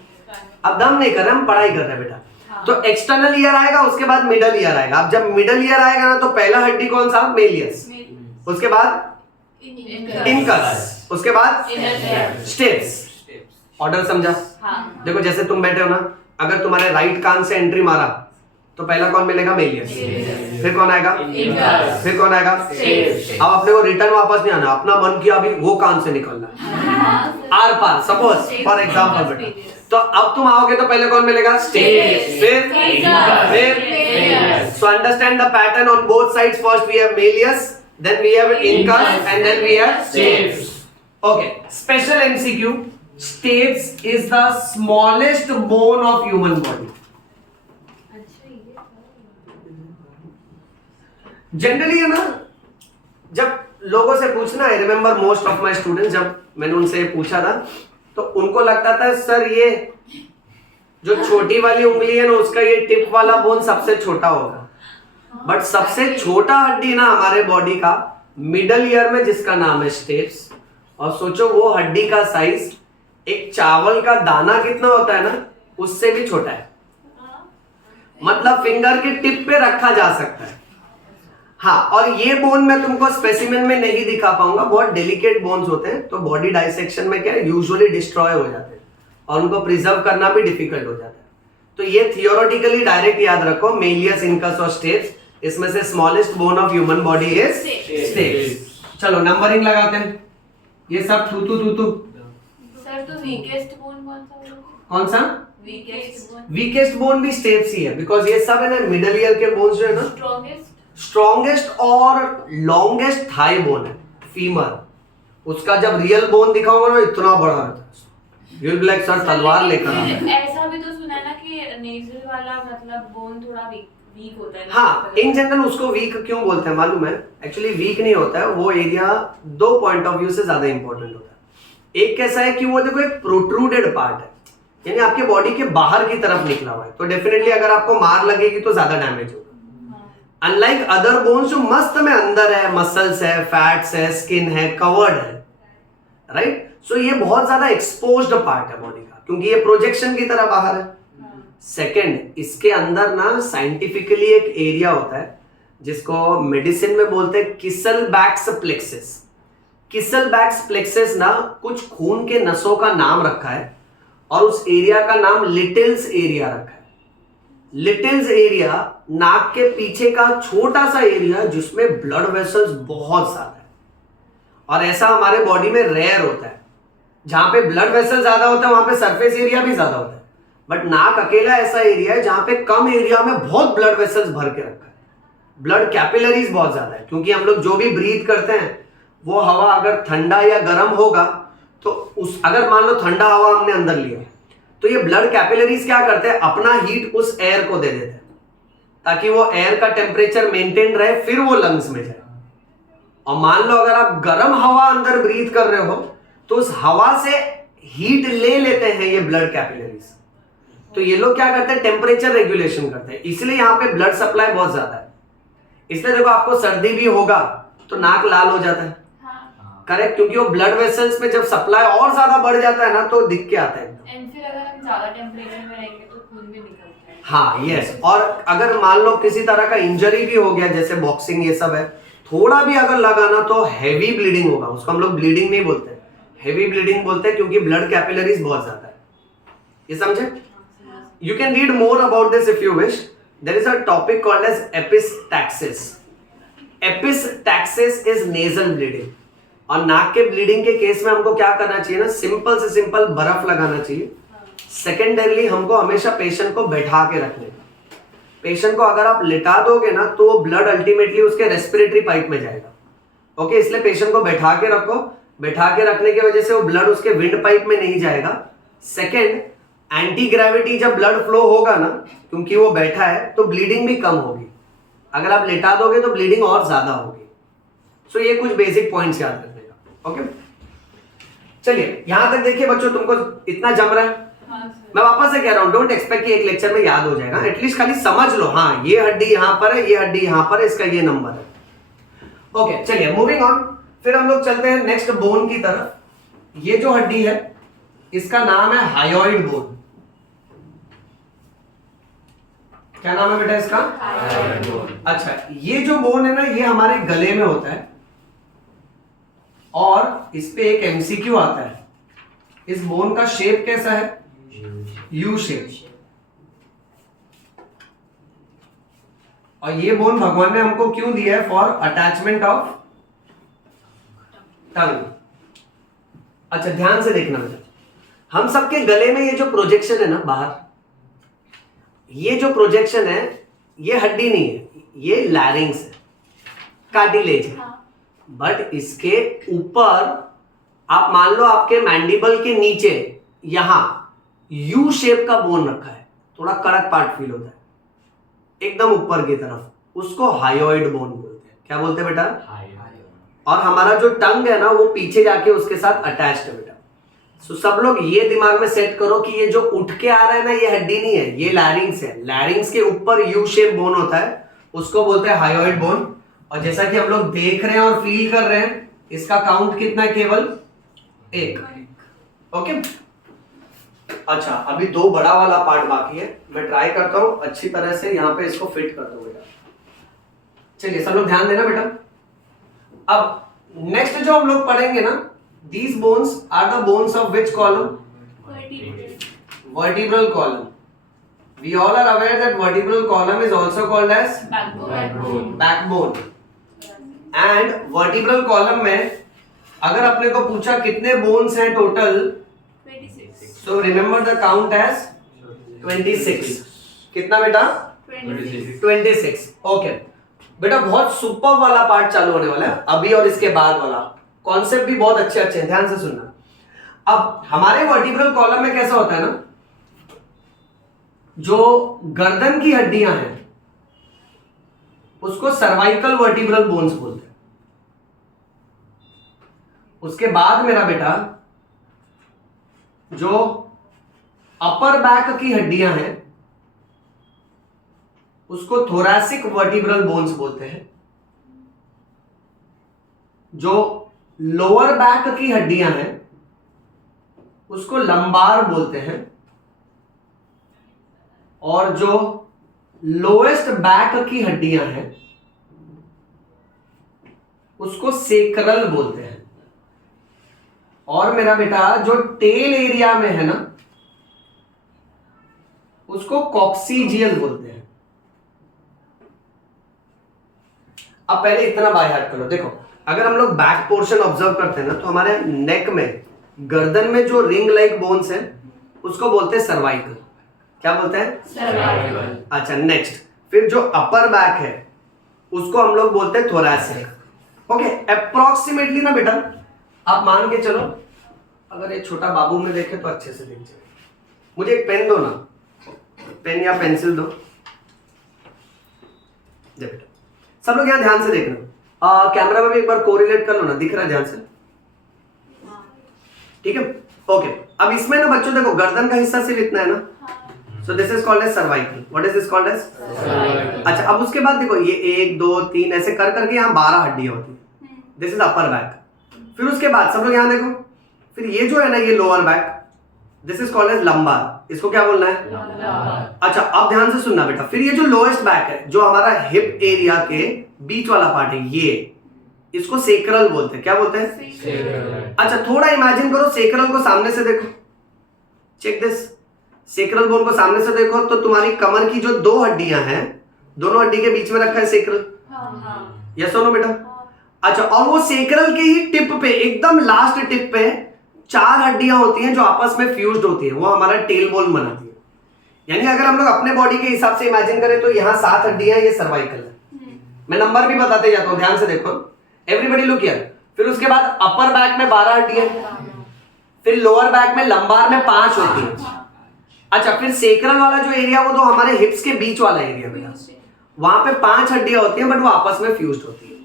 अब दम नहीं कर रहे, हम पढ़ाई कर रहे हैं बेटा। तो एक्सटर्नल ईयर आएगा, उसके बाद मिडल ईयर आएगा। अब जब मिडल ईयर आएगा ना तो पहला हड्डी कौन सा? मेलियस, उसके बाद इनकस, उसके बाद स्टेप्स। ऑर्डर समझा? हाँ। देखो जैसे तुम बैठे हो ना, अगर तुम्हारे राइट कान से एंट्री मारा तो पहला कौन मिलेगा? मेलियस, फिर कौन आएगा? फिर कौन आएगा? अब अपने को रिटर्न वापस नहीं आना, अपना मन किया अभी वो कान से निकलना आर पार, सपोज फॉर एग्जांपल बेटा। तो अब तुम आओगे तो पहले कौन मिलेगा? स्टेप्स, फिर so understand the pattern on both sides. First we have malleus, then we have incus and then we have stapes. Okay, special MCQ, stapes is the smallest bone of human body. Generally है ना, जब लोगों से पूछना, I remember most of my students, जब मैंने उनसे पूछा था तो उनको लगता था सर ये जो छोटी वाली उंगली है ना उसका ये टिप वाला बोन सबसे छोटा होगा, बट सबसे छोटा हड्डी ना हमारे बॉडी का मिडल ईयर में, जिसका नाम है स्टेप्स। और सोचो वो हड्डी का साइज एक चावल का दाना कितना होता है ना, उससे भी छोटा है। मतलब फिंगर के टिप पे रखा जा सकता है। हाँ, और ये बोन मैं तुमको स्पेसिमेन में नहीं दिखा पाऊंगा, बहुत डेलिकेट बोन्स होते हैं, तो बॉडी डाइसेक्शन में क्या है यूजुअली डिस्ट्रॉय हो जाते हैं और उनको प्रिजर्व करना भी डिफिकल्ट हो जाता है। तो ये थियोरेटिकली डायरेक्ट याद रखो, मेलियस, इनकस और स्टेप्स, इसमें से smallest bone of human body is steps. चलो नंबरिंग लगाते हैं, ये सब थू थू थू थू। सर तो वीकेस्ट बोन कौन सा? वीकेस्ट बोन, वीकेस्ट बोन भी स्टेप्स ही है, बिकॉज ये सब है ना मिडल ईयर के बोन्स जो है ना, स्ट्रॉन्गेस्ट और लॉन्गेस्ट थाई बोन है फीमर। उसका जब रियल बोन दिखाऊंगा ना इतना बड़ा रहता है, you will be like sir तलवार लेकर आ रहे हैं। ऐसा भी तो सुना है ना कि नेजल वाला मतलब बोन थोड़ा वीक होता है। हाँ, इन जनरल उसको वीक क्यों बोलते हैं मालूम है? एक्चुअली वीक नहीं होता है वो एरिया, 2 पॉइंट ऑफ व्यू से ज्यादा इंपॉर्टेंट होता है। एक कैसा है कि वो देखो एक प्रोट्रूडेड पार्ट है, यानी आपके बॉडी के बाहर की तरफ निकला हुआ है, तो डेफिनेटली अगर आपको मार लगेगी तो ज्यादा डैमेज होगा। अनलाइक अदर बोन्स जो मस्त में अंदर है, मसल्स है, फैट्स है, स्किन है, कवर्ड है, राइट? सो ये बहुत ज्यादा एक्सपोज्ड पार्ट है बॉडी का, क्योंकि ये प्रोजेक्शन की तरह बाहर है। सेकंड, इसके अंदर ना साइंटिफिकली एक एरिया होता है जिसको मेडिसिन में बोलते हैं किसलबैक्स प्लेक्सस। किसलबैक्स प्लेक्सस ना कुछ खून के नसों का नाम रखा है और उस एरिया का नाम लिटिल्स एरिया रखा है। लिटिल्स एरिया नाक के पीछे का छोटा सा एरिया जिसमें ब्लड वेसल्स बहुत ज्यादा है, और ऐसा हमारे बॉडी में रेयर होता है। जहां पे ब्लड वेसल ज्यादा होता है वहां पे सरफेस एरिया भी ज्यादा होता है, बट नाक अकेला ऐसा एरिया है जहां पे कम एरिया में बहुत ब्लड वेसल्स भर के रखा है। ब्लड कैपिलरीज बहुत ज्यादा है, क्योंकि हम लोग जो भी ब्रीथ करते हैं वो हवा अगर ठंडा या गर्म होगा तो अगर मान लो ठंडा हवा हमने अंदर लिया तो ये ब्लड कैपिलरीज क्या करते हैं, अपना हीट उस एयर को दे देते हैं ताकि वो एयर का टेम्परेचर मेंटेन रहे, फिर वो लंग्स में जाए। और मान लो अगर आप गर्म हवा अंदर ब्रीथ कर रहे हो तो उस हवा से हीट ले लेते हैं ये ब्लड कैपिलरीज। तो ये लोग क्या करते हैं, टेम्परेचर रेगुलेशन करते हैं, इसलिए यहाँ पे ब्लड सप्लाई बहुत ज्यादा है। इसलिए देखो आपको सर्दी भी होगा तो नाक लाल हो जाता है, करेक्ट? क्योंकि वो ब्लड वेसल्स में जब सप्लाई और ज्यादा बढ़ जाता है ना तो दिख के आता है। एंड फिर अगर हम ज्यादा टेंपरेचर में रहेंगे तो खून भी निकलता है। हाँ, यस। और अगर मान लो किसी तरह का इंजरी भी हो गया, जैसे बॉक्सिंग ये सब है, थोड़ा भी अगर लगा ना तो हैवी ब्लीडिंग होगा। उसको हम लोग ब्लीडिंग नहीं बोलते, हैवी ब्लीडिंग बोलते हैं, क्योंकि ब्लड कैपिलरीज बहुत ज्यादा है। ये समझे? You can read more about this if you wish. There is a topic called as epistaxis. Epistaxis is nasal bleeding. और नाक के ब्लीडिंग के केस में हमको क्या करना चाहिए ना, सिंपल से सिंपल बर्फ लगाना चाहिए। सेकेंडरीली हमको हमेशा पेशेंट को बैठा के रखने का। पेशेंट को अगर आप लिटा दोगे ना तो वो ब्लड अल्टीमेटली उसके रेस्पिरेटरी पाइप में जाएगा। ओके, इसलिए पेशेंट को बैठा के रखो। बैठा के रखने की वजह से वो ब्लड उसके विंड पाइप में नहीं जाएगा। सेकेंड, एंटी ग्रेविटी जब ब्लड फ्लो होगा ना, क्योंकि वो बैठा है, तो ब्लीडिंग भी कम होगी। अगर आप लेटा दोगे तो ब्लीडिंग और ज्यादा होगी। सो ये कुछ बेसिक पॉइंट्स याद रखने का। ओके, चलिए यहां तक देखिए बच्चों, तुमको इतना जम रहा है? मैं वापस से कह रहा हूं, डोंट एक्सपेक्ट कि एक लेक्चर में याद हो जाएगा। एटलीस्ट खाली समझ लो, हाँ ये हड्डी यहां पर है, ये हड्डी यहां पर है, इसका ये नंबर है। ओके, चलिए मूविंग ऑन। फिर हम लोग चलते हैं नेक्स्ट बोन की तरफ। ये जो हड्डी है इसका नाम है हायोइड बोन। क्या नाम है बेटा इसका? अच्छा, ये जो बोन है ना, ये हमारे गले में होता है और इस पे एक एमसीक्यू आता है। इस बोन का शेप कैसा है? U shape. और ये बोन भगवान ने हमको क्यों दिया है? For attachment of tongue. अच्छा, ध्यान से देखना बेटा, हम सबके गले में ये जो प्रोजेक्शन है ना बाहर, ये जो प्रोजेक्शन है ये हड्डी नहीं है, ये लैरिंग्स है, कार्टिलेज है। बट इसके ऊपर आप मान लो आपके मैंडिबल के नीचे यहां यू शेप का बोन रखा है, थोड़ा कड़क पार्ट फील होता है एकदम ऊपर की तरफ, उसको हायोइड बोन बोलते हैं। क्या बोलते हैं बेटा? और हमारा जो टंग है ना वो पीछे जाके उसके साथ अटैच्ड है बेटा। सो सब लोग ये दिमाग में सेट करो कि ये जो उठ के आ रहा है ना, ये हड्डी नहीं है, ये लैरिंग्स है। लैरिंग्स के ऊपर यू शेप बोन होता है, उसको बोलते हैं हायोइड बोन। और जैसा कि हम लोग देख रहे हैं और फील कर रहे हैं, इसका काउंट कितना है? केवल एक। ओके, अच्छा अभी दो बड़ा वाला पार्ट बाकी है। मैं ट्राई करता हूं अच्छी तरह से यहाँ पे इसको फिट कर दो बेटा। चलिए सब लोग ध्यान देना बेटा। अब नेक्स्ट जो हम लोग पढ़ेंगे ना, these bones are the bones of which column? Vertebral column. We all are aware that vertebral column is also called as backbone. And vertebral column में अगर अपने को पूछा कितने bones हैं total, 26. so remember the count as 26. कितना बेटा? 26. Okay बेटा, बहुत सुपर वाला पार्ट चालू होने वाला है अभी और इसके बाद वाला। कॉन्सेप्ट भी बहुत अच्छे अच्छे हैं, ध्यान से सुनना। अब हमारे वर्टिब्रल कॉलम में कैसा होता है ना, जो गर्दन की हड्डियां हैं उसको सर्वाइकल वर्टिब्रल बोन्स बोलते हैं। उसके बाद मेरा बेटा जो अपर बैक की हड्डियां हैं उसको थोरैसिक वर्टिब्रल बोन्स बोलते हैं। जो लोअर बैक की हड्डियां हैं उसको लंबार बोलते हैं। और जो लोएस्ट बैक की हड्डियां हैं उसको सेक्रल बोलते हैं। और मेरा बेटा जो टेल एरिया में है ना उसको कॉक्सीजियल बोलते हैं। अब पहले इतना बाय हार्ट करो। देखो, अगर हम लोग बैक पोर्शन ऑब्जर्व करते हैं ना तो हमारे नेक में, गर्दन में जो रिंग लाइक बोन्स हैं उसको बोलते हैं सर्वाइकल। क्या बोलते हैं? सर्वाइकल। अच्छा, नेक्स्ट फिर जो अपर बैक है उसको हम लोग बोलते हैं थोरैसिक। ओके, अप्रोक्सीमेटली ना बेटा आप मान के चलो, अगर एक छोटा बाबू में देखे तो अच्छे से देख जाए। मुझे एक पेन दो ना, पेन या पेंसिल दो। दे बेटा, सब लोग यहां ध्यान से देखना। कैमरा में भी एक बार कोरिलेट कर लो ना, दिख रहा है ध्यान से? ठीक है, ओके। अब इसमें ना बच्चों देखो, गर्दन का हिस्सा सिर्फ इतना है ना, so this is called as cervical. What is this called as? अच्छा, अब उसके बाद देखो ये 1 2 3 ऐसे कर करके यहाँ 12 हड्डियां होती है। This is upper back. फिर उसके बाद सब लोग यहाँ देखो, फिर ये जो है ना ये lower back, this is called as lumbar. इसको क्या बोलना है? अच्छा, अब ध्यान से सुनना बेटा। फिर ये जो लोएस्ट बैक है, जो हमारा हिप एरिया के बीच वाला पार्ट है, ये इसको सेक्रल बोलते हैं। क्या बोलते हैं? अच्छा, थोड़ा इमेजिन करो, सेक्रल को सामने से देखो, चेक दिस। सेक्रल बोन को सामने से देखो तो तुम्हारी कमर की जो 2 हड्डियां हैं, दोनों हड्डी के बीच में रखा है सेक्रल। यस और नो बेटा? अच्छा, और वो सेक्रल के ही टिप पे, एकदम लास्ट टिप पे 4 हड्डियां होती हैं जो आपस में फ्यूज्ड होती है, वो हमारा टेल बोन बनाती है। यानी अगर हम लोग अपने बॉडी के हिसाब से इमेजिन करें तो यहाँ 7 हड्डियां, ये सर्वाइकल है। मैं नंबर भी बताते जाता हूँ, ध्यान से देखो, एवरीबॉडी लुक हियर। फिर उसके बाद अपर बैक में 12 हड्डियां, फिर लोअर बैक में लंबार में 5 होती है। अच्छा, फिर सेक्रल वाला जो एरिया वो तो हमारे हिप्स के बीच वाला एरिया बेटा, वहां पे 5 हड्डियां होती हैं बट वो आपस में फ्यूज्ड होती है।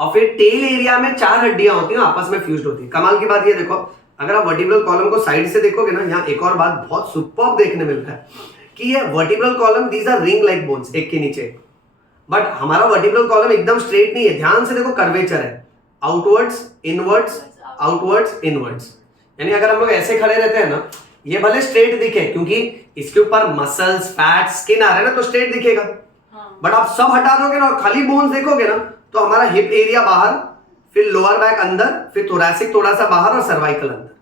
और फिर टेल एरिया में 4 हड्डियां होती हैं, आपस में फ्यूज्ड होती है। कमाल की बात ये देखो, अगर आप वर्टिब्रल कॉलम को साइड से देखोगे ना, यहाँ एक और बात बहुत सुपर्ब देखने मिलता है कि ये vertebral column, these R ring like bones, एक के नीचे एक। बट हमारा वर्टिब्रल कॉलम एकदम स्ट्रेट नहीं है, ध्यान से देखो, कर्वेचर है, आउटवर्ड्स इनवर्ड्स, आउटवर्ड्स इनवर्ड्स। यानी अगर हम लोग ऐसे खड़े रहते हैं ना, ये भले स्ट्रेट दिखे क्योंकि इसके ऊपर मसल्स, फैट, स्किन आ रहा है ना, तो स्ट्रेट दिखेगा। बट आप सब हटा दोगे ना और खाली बोन्स देखोगे ना, तो हमारा हिप एरिया बाहर, फिर लोअर बैक अंदर, फिर थोरैसिक थोड़ा सा बाहर और सर्वाइकल अंदर।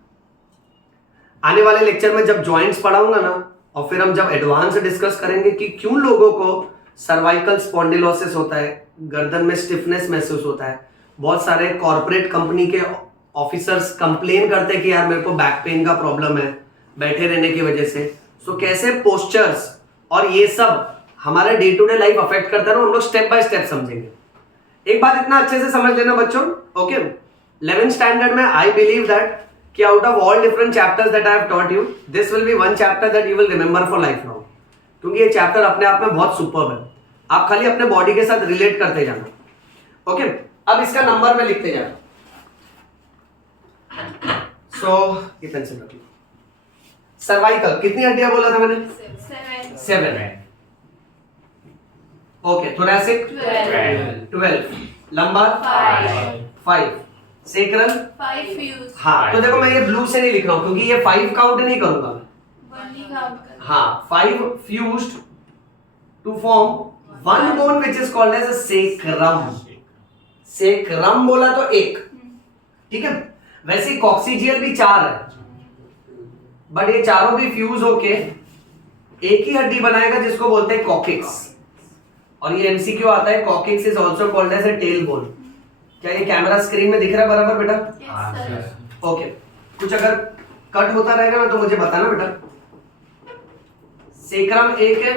आने वाले लेक्चर में जब जॉइंट्स पढ़ाऊंगा ना, और फिर हम जब एडवांस डिस्कस करेंगे कि क्यों लोगों को सर्वाइकल स्पॉन्डिलोसिस होता है, गर्दन में स्टिफनेस महसूस होता है। बहुत सारे कॉर्पोरेट कंपनी के ऑफिसर्स कंप्लेन करते हैं कि यार मेरे को बैक पेन का प्रॉब्लम है बैठे रहने की वजह से। सो कैसे पोस्चर्स और ये सब हमारा day to day life affect करता है ना, हम लोग स्टेप बाय स्टेप समझेंगे। एक बात इतना अच्छे से समझ लेना बच्चों, ओके, 11th स्टैंडर्ड में आई बिलीव दैट कि out of all different chapters that I have taught you, this will B one chapter that you will remember for life long, क्योंकि ये चैप्टर अपने आप में बहुत सुपर्ब है। आप खाली अपने बॉडी के साथ रिलेट करते जाना। ओके, अब इसका नंबर में लिखते जाना। सो ये पेंसिल रख लो। सर्वाइकल कितनी हड्डियां बोला था मैंने? 7। ओके, थोरैसिक 12, लंबार 5, सेक्रल 5 हाँ, तो देखो मैं ये ब्लू से नहीं लिख रहा हूं क्योंकि ये 5 काउंट नहीं करूंगा मैं। हाँ, 5 fused to form one bone which is called as a sacrum। sacrum बोला तो 1, ठीक है। वैसे कॉक्सीजियल भी 4 है, बट ये चारों भी फ्यूज होके एक ही हड्डी बनाएगा जिसको बोलते हैं कॉकिक्स। और ये एमसीक्यू आता है, coccyx is also called as a tail bone. क्या ये कैमरा स्क्रीन में दिख रहा है बराबर बेटा? ओके, कुछ अगर कट होता रहेगा ना तो मुझे बताना बेटा। सेक्रम 1 है,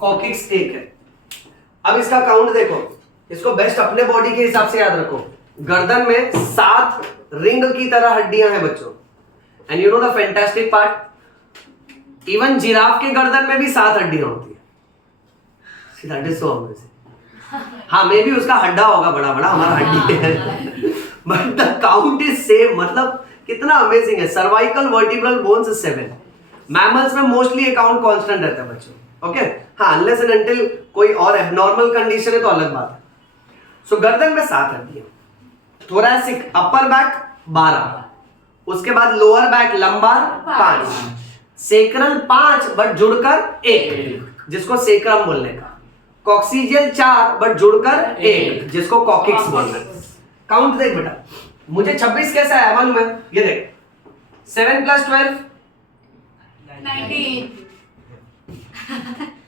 कॉकिक्स 1 है। अब इसका काउंट देखो, इसको बेस्ट अपने बॉडी के हिसाब से याद रखो। गर्दन में 7 रिंग की तरह हड्डियां हैं बच्चों। And you know the fantastic part, even giraffe के गर्दन में भी 7 हड्डियां होती है। That is so amazing. हाँ, मे भी उसका हड्डा होगा बड़ा बड़ा, हमारा हड्डी है, but the count is same. मतलब कितना अमेजिंग है। Cervical vertebral bones 7। मैमल्स में मोस्टली ये काउंट कांस्टेंट रहता है बच्चों। ओके, हाँ, अनलेस एंड अनटिल कोई और एबनॉर्मल कंडीशन है तो अलग बात है। सो गर्दन में 7 हड्डियां, थोरैसिक अपर बैक 12, उसके बाद lower back lumbar 5, sacral 5 but जुड़कर 1 जिसको सेक्रम बोलने का, कॉक्सीजियल 4 बट जुड़कर 1 जिसको कॉकिक्स बोलते हैं। काउंट देख बेटा, मुझे 26 कैसे आया मालूम है? ये देख, 7 + 12 19।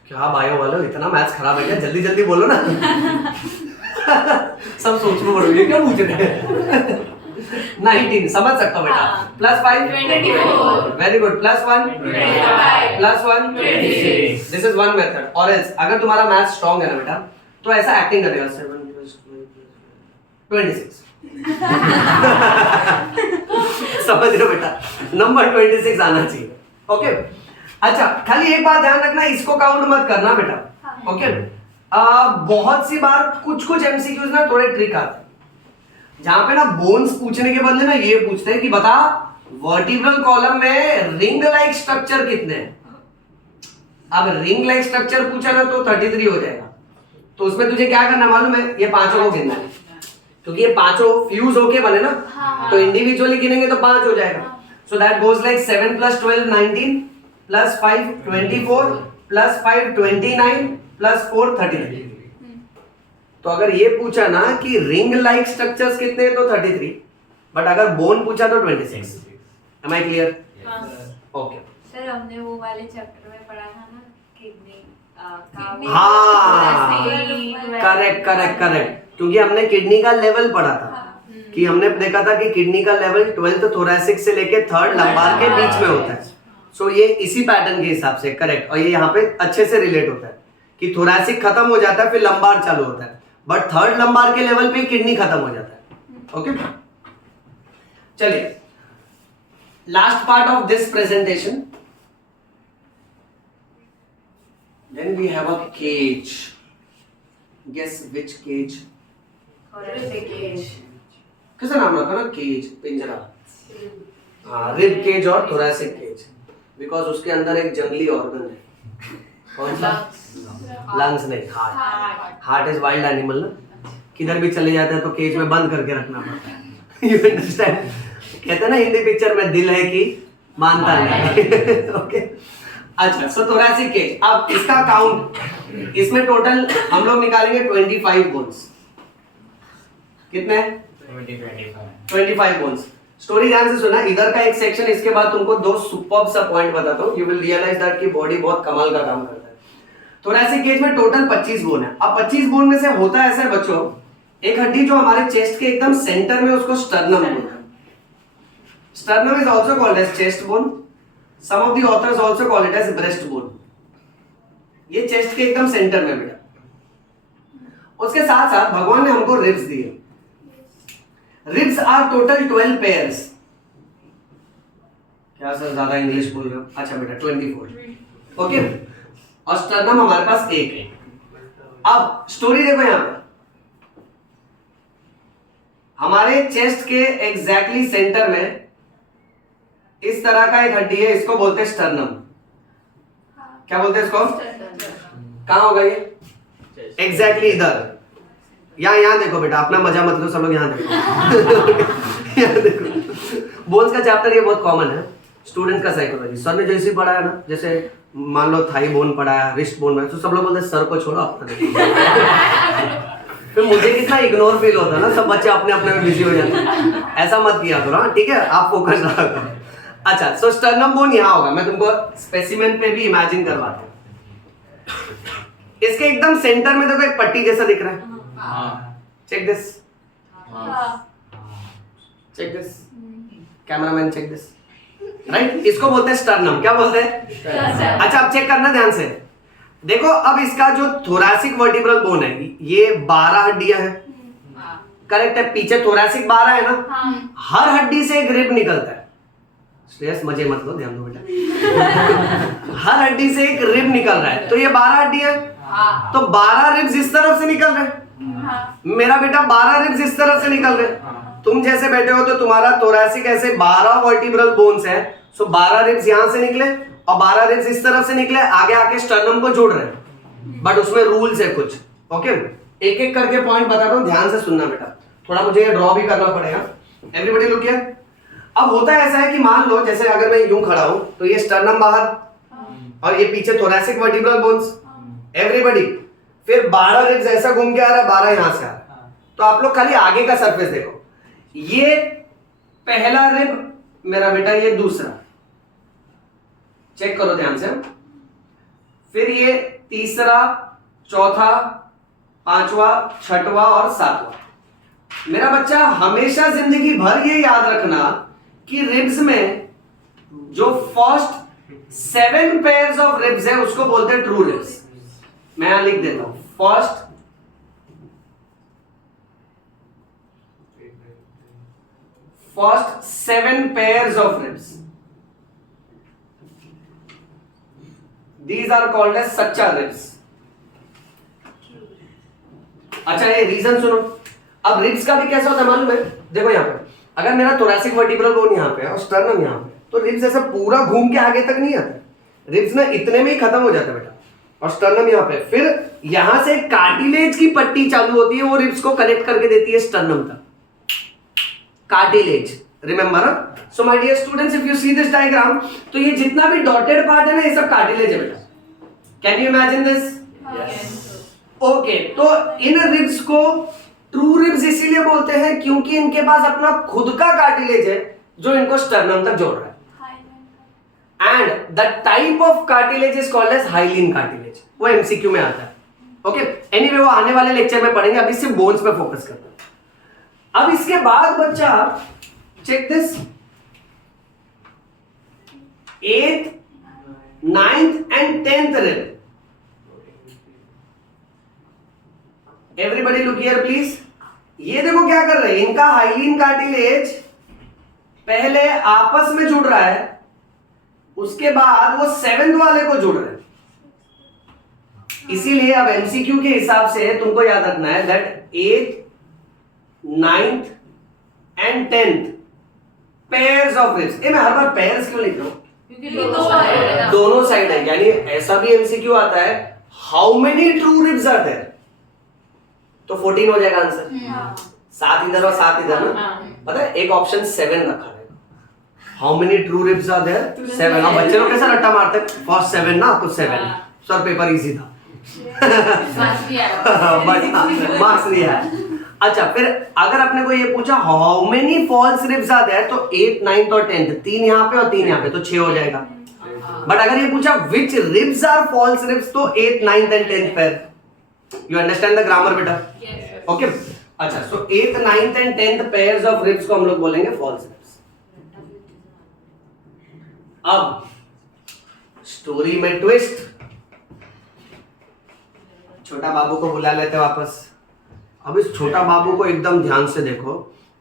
क्या बायो वालों, इतना मैथ्स खराब है क्या? जल्दी जल्दी बोलो ना। सब सोच में पड़ोगे क्या पूछ रहे हैं? 19 समझ सकता हूँ बेटा। +5 24, very good, +1 25, +1 26। This is one method. और अगर तुम्हारा मैथ स्ट्रांग है ना बेटा, तो ऐसा एक्टिंग करेगा, 7 + 26। समझ रहे हो बेटा, नंबर 26 आना चाहिए। ओके, अच्छा, खाली एक बात ध्यान रखना, इसको काउंट मत करना बेटा। ओके, बहुत सी बार कुछ एमसीक्यूज ना थोड़े ट्रिक आते हैं, जहां पे ना बोन्स पूछने के बदले ना ये पूछते हैं कि बता वर्टिब्रल कॉलम में रिंग लाइक स्ट्रक्चर कितने हैं। अब रिंग लाइक स्ट्रक्चर पूछा ना तो 33 हो जाएगा। तो उसमें तुझे क्या करना मालूम है? ये पांचों को गिनना है, क्योंकि ये पांचों फ्यूज होके बने ना, तो इंडिविजुअली गिनेंगे तो 5 हो जाएगा। So that goes like 7 + 12 19 +5 24 +5 29 +4 33। तो अगर ये पूछा ना कि रिंग लाइक स्ट्रक्चर्स कितने हैं तो 33, बट अगर बोन पूछा तो 26। Am I clear? Okay sir, हमने वो वाले चैप्टर में पढ़ा था ना, किडनी। हाँ, करेक्ट करेक्ट करेक्ट। क्योंकि हमने किडनी का लेवल पढ़ा था कि हमने देखा था कि किडनी का लेवल 12th थोरैसिक से लेके 3rd लंबार के बीच में होता है। सो ये इसी पैटर्न के हिसाब से करेक्ट, और ये यहाँ पे अच्छे से रिलेट होता है कि थोरैसिक खत्म हो जाता है फिर लंबार चालू होता है, बट 3rd लंबार के लेवल पे किडनी खत्म हो जाता है। ओके, चलिए last part of this presentation, then we have a cage. Guess which cage? किसका नाम रखा ना, केज, पिंजरा। हाँ, रिब केज और थोरैसिक केज, बिकॉज उसके अंदर एक जंगली ऑर्गन है। कौन सा? लंग्स नहीं, heart. Heart is wild animal ना, किधर भी चले जाते हैं तो केज में बंद करके रखना पड़ता है। You understand? कहते हैं ना हिंदी पिक्चर में, दिल है कि मानता नहीं। ओके, अच्छा, सो थोरैसिक केज। अब इसका काउंट, इसमें टोटल हम लोग निकालेंगे 25 बोन्स। कितने? 25 बोन्स। स्टोरी ध्यान से सुना, इधर का एक सेक्शन, इसके बाद तुमको 2 सुपर्ब सा पॉइंट बताता हूं, यू विल रियलाइज दैट कि बॉडी बहुत कमाल का काम करता है। थोरैसिक केज में टोटल 25 बोन है। अब 25 बोन में से होता ऐसा है बच्चों, एक हड्डी जो हमारे चेस्ट के एकदम सेंटर में, उसको स्टर्नम बोलते हैं। Sternum is also called as chest bone, some of the authors also call it as breast bone. ये चेस्ट के एकदम सेंटर में बेटा। उसके साथ साथ भगवान ने हमको रिब्स दिए। Ribs are total 12 pairs. क्या सर ज्यादा इंग्लिश बोल रहे हो? अच्छा बेटा 24। ओके, और स्टर्नम हमारे पास एक है। अब स्टोरी देखो यहां पे, हमारे चेस्ट के एग्जैक्टली सेंटर में इस तरह का एक हड्डी है, इसको बोलते हैं स्टर्नम। क्या बोलते हैं इसको? कहां होगा ये? एग्जैक्टली इधर। यहाँ देखो बेटा, अपना मजा मत लो सब लोग, यहाँ देखो। यहाँ देखो, बोन्स का चैप्टर ये बहुत कॉमन है स्टूडेंट का साइकोलॉजी। सर ने जैसे ही पढ़ाया ना, जैसे मान लो थाई बोन पढ़ाया, रिस्ट बोन पढ़ाया, तो सब लोग बोलते हैं सर को छोड़ो अपना देखो। फिर मुझे कितना इग्नोर फील होता है ना, सब बच्चे अपने अपने में बिजी हो जाते हैं। ऐसा मत किया करो, हाँ ठीक है, आप फोकस रहा करो। अच्छा, सो स्टर्नम बोन यहाँ होगा, मैं तुमको स्पेसिमेन पे भी इमेजिन करवाता हूँ। इसके एकदम सेंटर में देखो एक पट्टी जैसा दिख रहा है। Check this, check this, cameraman check this, right? इसको बोलते हैं स्टर्नम। क्या बोलते हैं? अच्छा, अब चेक करना ध्यान से। देखो, अब इसका जो थोरैसिक वर्टिब्रल बोन है, ये 12 हड्डियां हैं, करेक्ट है? पीछे थोरैसिक 12 है ना, हर हड्डी से एक रिब निकलता है। श्रेयस मजे मत लो, ध्यान दो बेटा। हर हड्डी से एक रिब निकल रहा है, तो ये 12 हड्डियां हैं, तो 12 रिब्स इस तरफ से निकल रहे हैं। मेरा बेटा 12 रिब्स इस तरफ से निकल रहे हैं। तुम जैसे बैठे हो तो तुम्हारा थोरैसिक ऐसे 12 वर्टिब्रल बोन्स हैं, सो 12 रिब्स यहां से निकले और 12 रिब्स इस तरफ से निकले, आगे आके स्टर्नम को जोड़ रहे हैं। बट उसमें रूल्स है कुछ। ओके, एक एक करके पॉइंट बताता हूं, ध्यान से सुनना बेटा। थोड़ा मुझे ये ड्रॉ भी करना पड़ेगा। Everybody look here. अब होता ऐसा है कि मान लो जैसे अगर मैं यूं खड़ा हूं तो ये स्टर्नम बाहर और ये पीछे थोरैसिक वर्टिब्रल बोन्स। एवरीबॉडी, फिर 12 रिब्स ऐसा घूम के आ रहा है, 12 यहां से आ रहा है। तो आप लोग खाली आगे का सरफेस देखो, ये पहला रिब मेरा बेटा, ये दूसरा, चेक करो ध्यान से। फिर ये तीसरा, चौथा, पांचवा, छठवा और सातवां। मेरा बच्चा हमेशा जिंदगी भर ये याद रखना कि रिब्स में जो फर्स्ट 7 पेयर्स ऑफ रिब्स है उसको बोलते हैं ट्रू रिब्स। मैं यहां लिख देता हूं, first 7 pairs of ribs, these are called as सच्चा रिब्स। अच्छा, ये रीजन सुनो। अब रिब्स का भी कैसा होता है मालूम है? देखो यहाँ पे, अगर मेरा थोरैसिक वर्टिब्रल बोन यहाँ पे है और स्टर्नम यहाँ पे, तो रिब्स ऐसा पूरा घूम के आगे तक नहीं आता। रिब्स ना इतने में ही खत्म हो जाता है बेटा, और स्टर्नम यहाँ पे। फिर यहां से कार्टिलेज की पट्टी चालू होती है, वो रिब्स को कनेक्ट करके देती है स्टर्नम तक। Cartilage, remember? So my dear students, if you see this diagram, तो ये जितना भी डॉटेड पार्ट है ना, ये सब कार्टिलेज है बेटा। Can you imagine this? Okay, तो इन रिब्स को ट्रू रिब्स इसीलिए बोलते हैं क्योंकि इनके पास अपना खुद का कार्टिलेज है जो इनको स्टर्नम तक जोड़ रहा है। And the type of cartilage is called as hyaline cartilage. वो एमसीक्यू में आता है। ओके एनीवे वो आने वाले लेक्चर में पढ़ेंगे, अभी सिर्फ बोन्स पे फोकस करते हैं। अब इसके बाद बच्चा check this 8th 9th and 10th rib। Everybody look here please. ये देखो क्या कर रहे हैं, इनका हाइलिन कार्टिलेज पहले आपस में जुड़ रहा है, उसके बाद वो 7th वाले को जुड़ रहे हैं। इसीलिए अब एमसीक्यू के हिसाब से तुमको याद रखना है that 8th 9th and 10th pairs of ribs. मैं हर बार पेयर्स क्यों लिख रहा हूं, क्योंकि दोनों साइड है, यानी ऐसा भी एमसीक्यू आता है how many true ribs are there, तो 14 हो जाएगा आंसर। 7 इधर और 7 इधर ना, पता है एक ऑप्शन 7 रखा रहेगा, how many true ribs are there 7। अब बच्चे लोग कैसा रट्टा मारते हैं, फर्स्ट 7 ना तो 7, सर पेपर इजी था मार्क्स नहीं है। अच्छा फिर अगर आपने को ये पूछा how many false ribs are there, तो 8th 9th और 10th, 3 यहाँ पे और 3 यहाँ पे, तो 6 हो जाएगा। बट अगर ये पूछा विच रिब्स आर फॉल्स रिब्स, तो 8th 9th and 10th pair. You understand the grammar बेटा? ओके अच्छा, सो 8th 9th and 10th pairs of ribs को हम लोग बोलेंगे फॉल्स रिब्स। अब स्टोरी में ट्विस्ट, छोटा बाबू को बुला लेते वापस। अब इस छोटा बाबू को एकदम ध्यान से देखो,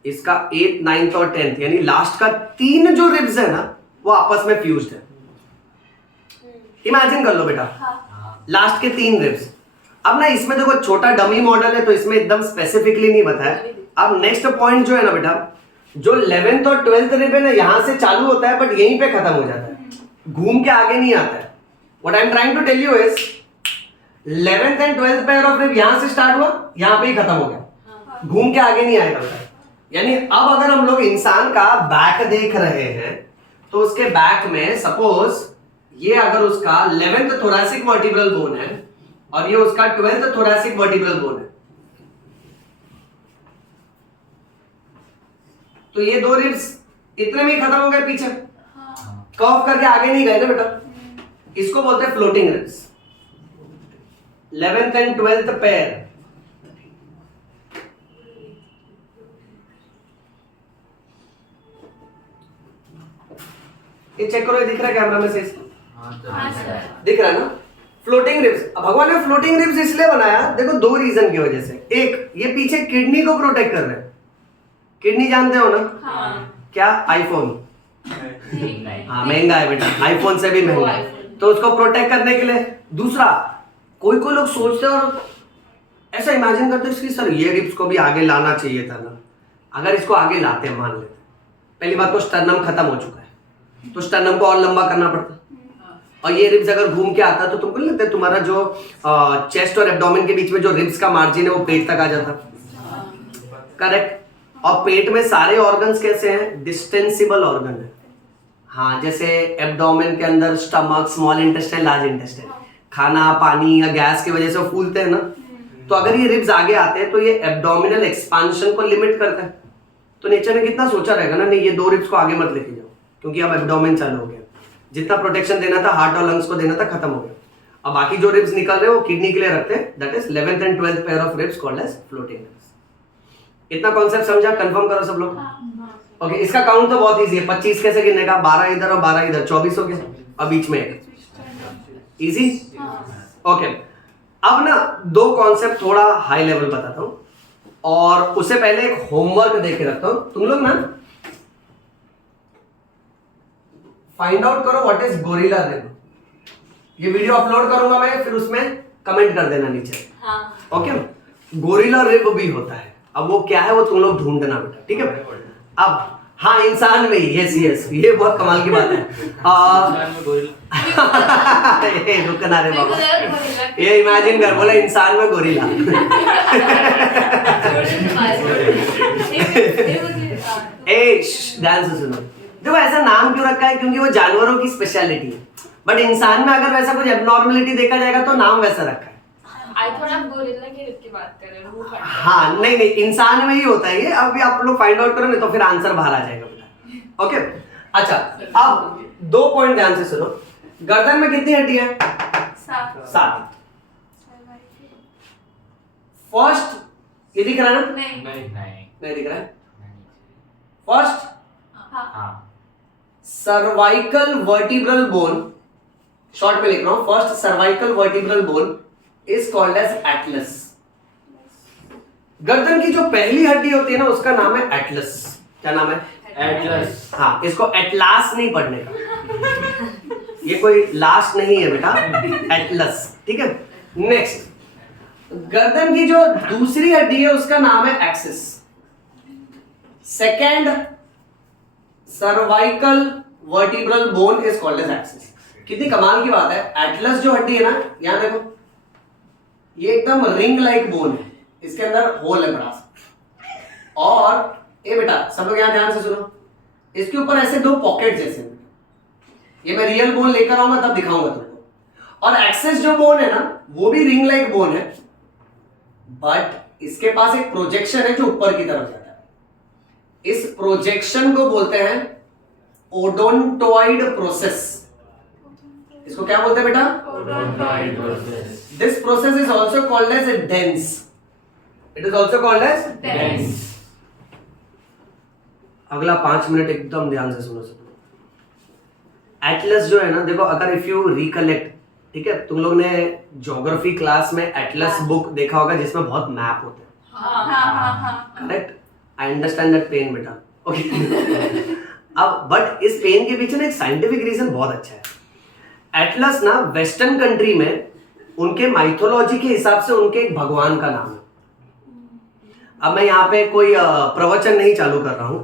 इसका 8th 9th और 10th यानी लास्ट का 3 जो रिब्स है ना वो आपस में फ्यूज्ड है। इमेजिन कर लो बेटा, लास्ट के 3 रिब्स। अब ना इसमें देखो छोटा डमी मॉडल है तो इसमें एकदम स्पेसिफिकली नहीं बताया। अब नेक्स्ट पॉइंट जो है ना बेटा, जो 11th और 12th रिब है ना यहां से चालू होता है बट यहीं पे खत्म हो जाता है, घूम के आगे नहीं आता है। What I am trying to tell you is 11th and 12th pair of rib यहां से स्टार्ट हुआ, यहां पे ही खत्म हो गया, घूम के आगे नहीं आएगा बेटा। यानी अब अगर हम लोग इंसान का बैक देख रहे हैं तो उसके बैक में सपोज ये अगर उसका 11th थोरैसिक वर्टिब्रल बोन है और ये उसका 12th थोरैसिक वर्टिब्रल बोन है, तो ये 2 रिब्स इतने में ही खत्म हो गए, पीछे कर्व करके आगे नहीं गए ना बेटा। इसको बोलते हैं floating ribs. 11th and 12th pair ये चेक करो, ये दिख रहा है कैमरा में से? दिख रहा है ना फ्लोटिंग रिब्स। अब भगवान ने फ्लोटिंग रिब्स इसलिए बनाया, देखो 2 रीजन की वजह से। एक, ये पीछे किडनी को प्रोटेक्ट कर रहे हैं। किडनी जानते हो ना? क्या? आईफोन। हाँ महंगा है बेटा, आईफोन से भी महंगा है, तो उसको प्रोटेक्ट करने के लिए। दूसरा, कोई कोई लोग सोचते हैं और ऐसा इमेजिन करते हैं कि सर ये रिब्स को भी आगे लाना चाहिए था ना। अगर इसको आगे लाते हैं, मान लेते हैं, पहली बात तो स्टर्नम खत्म हो चुका है, तो स्टर्नम को और लंबा करना पड़ता है, और ये रिब्स अगर घूम के आता तो तुमको नहीं लगता तुम्हारा जो चेस्ट और एब्डोमेन के बीच में जो रिब्स का मार्जिन है वो पेट तक आ जाता? करेक्ट। और पेट में सारे ऑर्गन्स कैसे हैं? डिस्टेंसिबल ऑर्गन है। हाँ, जैसे एब्डोमेन के अंदर stomach, small intestine, large intestine, खाना पानी या गैस की वजह से वो फूलते हैं ना। तो अगर ये रिब्स आगे आते हैं तो ये एब्डोमिनल एक्सपांशन को लिमिट करते हैं। तो नेचर ने कितना सोचा रहेगा ना, नहीं ये 2 रिब्स को आगे मत लेके जाओ, क्योंकि अब एब्डोमेन चालू हो गया, जितना प्रोटेक्शन देना था हार्ट और लंग्स को देना था खत्म हो गया। अब बाकी जो रिब्स निकल रहे हैं वो किडनी के लिए रखते हैं, that is 11th and 12th pair of ribs called as floating ribs. इतना कॉन्सेप्ट समझा? कंफर्म करो सब लोग। ओके, इसका काउंट तो बहुत इजी है। 25 कैसे गिनने का? 12 इधर और 12 इधर, 24 हो गया, और बीच में एक। इजी? ओके, अब ना 2 कॉन्सेप्ट थोड़ा हाई लेवल बताता हूं, और उससे पहले एक होमवर्क दे के रखता हूं। तुम लोग ना फाइंड आउट करो व्हाट इज गोरिल्ला रिब। ये वीडियो अपलोड करूंगा मैं, फिर उसमें कमेंट कर देना नीचे। ओके, गोरिल्ला रिब भी होता है, अब वो क्या है वो तुम लोग ढूंढना बेटा, ठीक है? अब हाँ, इंसान में ही, यस यस, ये बहुत कमाल की बात है। ये रुकना रे बाबा, ये इमेजिन कर, बोला इंसान में गोरिल्ला। ध्यान से सुनो, देखो ऐसा नाम क्यों रखा है? क्योंकि वो जानवरों की स्पेशलिटी है, बट इंसान में अगर वैसा कुछ एबनॉर्मलिटी देखा जाएगा तो नाम वैसा रखा है। आई थॉट आप गोरिल्ला की रिब की बात कर रहे हो। हाँ नहीं नहीं, इंसान में ही होता है ये। अभी आप लोग फाइंड आउट करो, नहीं तो फिर आंसर बाहर आ जाएगा बेटा। ओके, अच्छा अब 2 पॉइंट ध्यान से सुनो। गर्दन में कितनी हड्डी है? 7। फर्स्ट ये दिख रहा है ना? नहीं नहीं दिख रहा है। फर्स्ट हाँ सर्वाइकल वर्टिब्रल बोन, शॉर्ट में लिख रहा हूं, first cervical vertebral bone is called as atlas. गर्दन की जो पहली हड्डी होती है ना उसका नाम है एटलस। क्या नाम है? एटलस। हाँ, इसको एटलास नहीं पढ़ने का, ये कोई लास्ट नहीं है बेटा, एटलस, ठीक है। नेक्स्ट, गर्दन की जो दूसरी हड्डी है उसका नाम है axis. Second cervical vertebral bone is called as axis. कितनी कमाल की बात है, एटलस जो हड्डी है ना, यहां देखो, ये एकदम रिंग लाइक बोन है, इसके अंदर होल है बड़ा सा, और ये बेटा सब लोग यहां ध्यान से सुनो, इसके ऊपर ऐसे दो पॉकेट जैसे, ये मैं रियल बोन लेकर आऊंगा तब दिखाऊंगा तुमको। और एक्सेस जो बोन है ना वो भी रिंग लाइक बोन है, बट इसके पास एक प्रोजेक्शन है जो ऊपर की तरफ जाता है। इस प्रोजेक्शन को बोलते हैं ओडोंटोइड प्रोसेस। इसको क्या बोलते हैं बेटा? Odontoid process. This process is also called as dens. It is also called as dens. अगला 5 मिनट एकदम ध्यान से सुनो सब। एटलस जो है ना, देखो अगर इफ यू रिकलेक्ट, ठीक है, तुम लोग ने ज्योग्राफी क्लास में एटलस बुक देखा होगा जिसमें बहुत मैप होते हैं, हाँ correct? I understand that pain बेटा, ओके। अब बट इस पेन के पीछे ना एक साइंटिफिक रीजन बहुत अच्छा है। एटलस ना वेस्टर्न कंट्री में उनके माइथोलॉजी के हिसाब से उनके एक भगवान का नाम है। अब मैं यहाँ पे कोई प्रवचन नहीं चालू कर रहा हूं,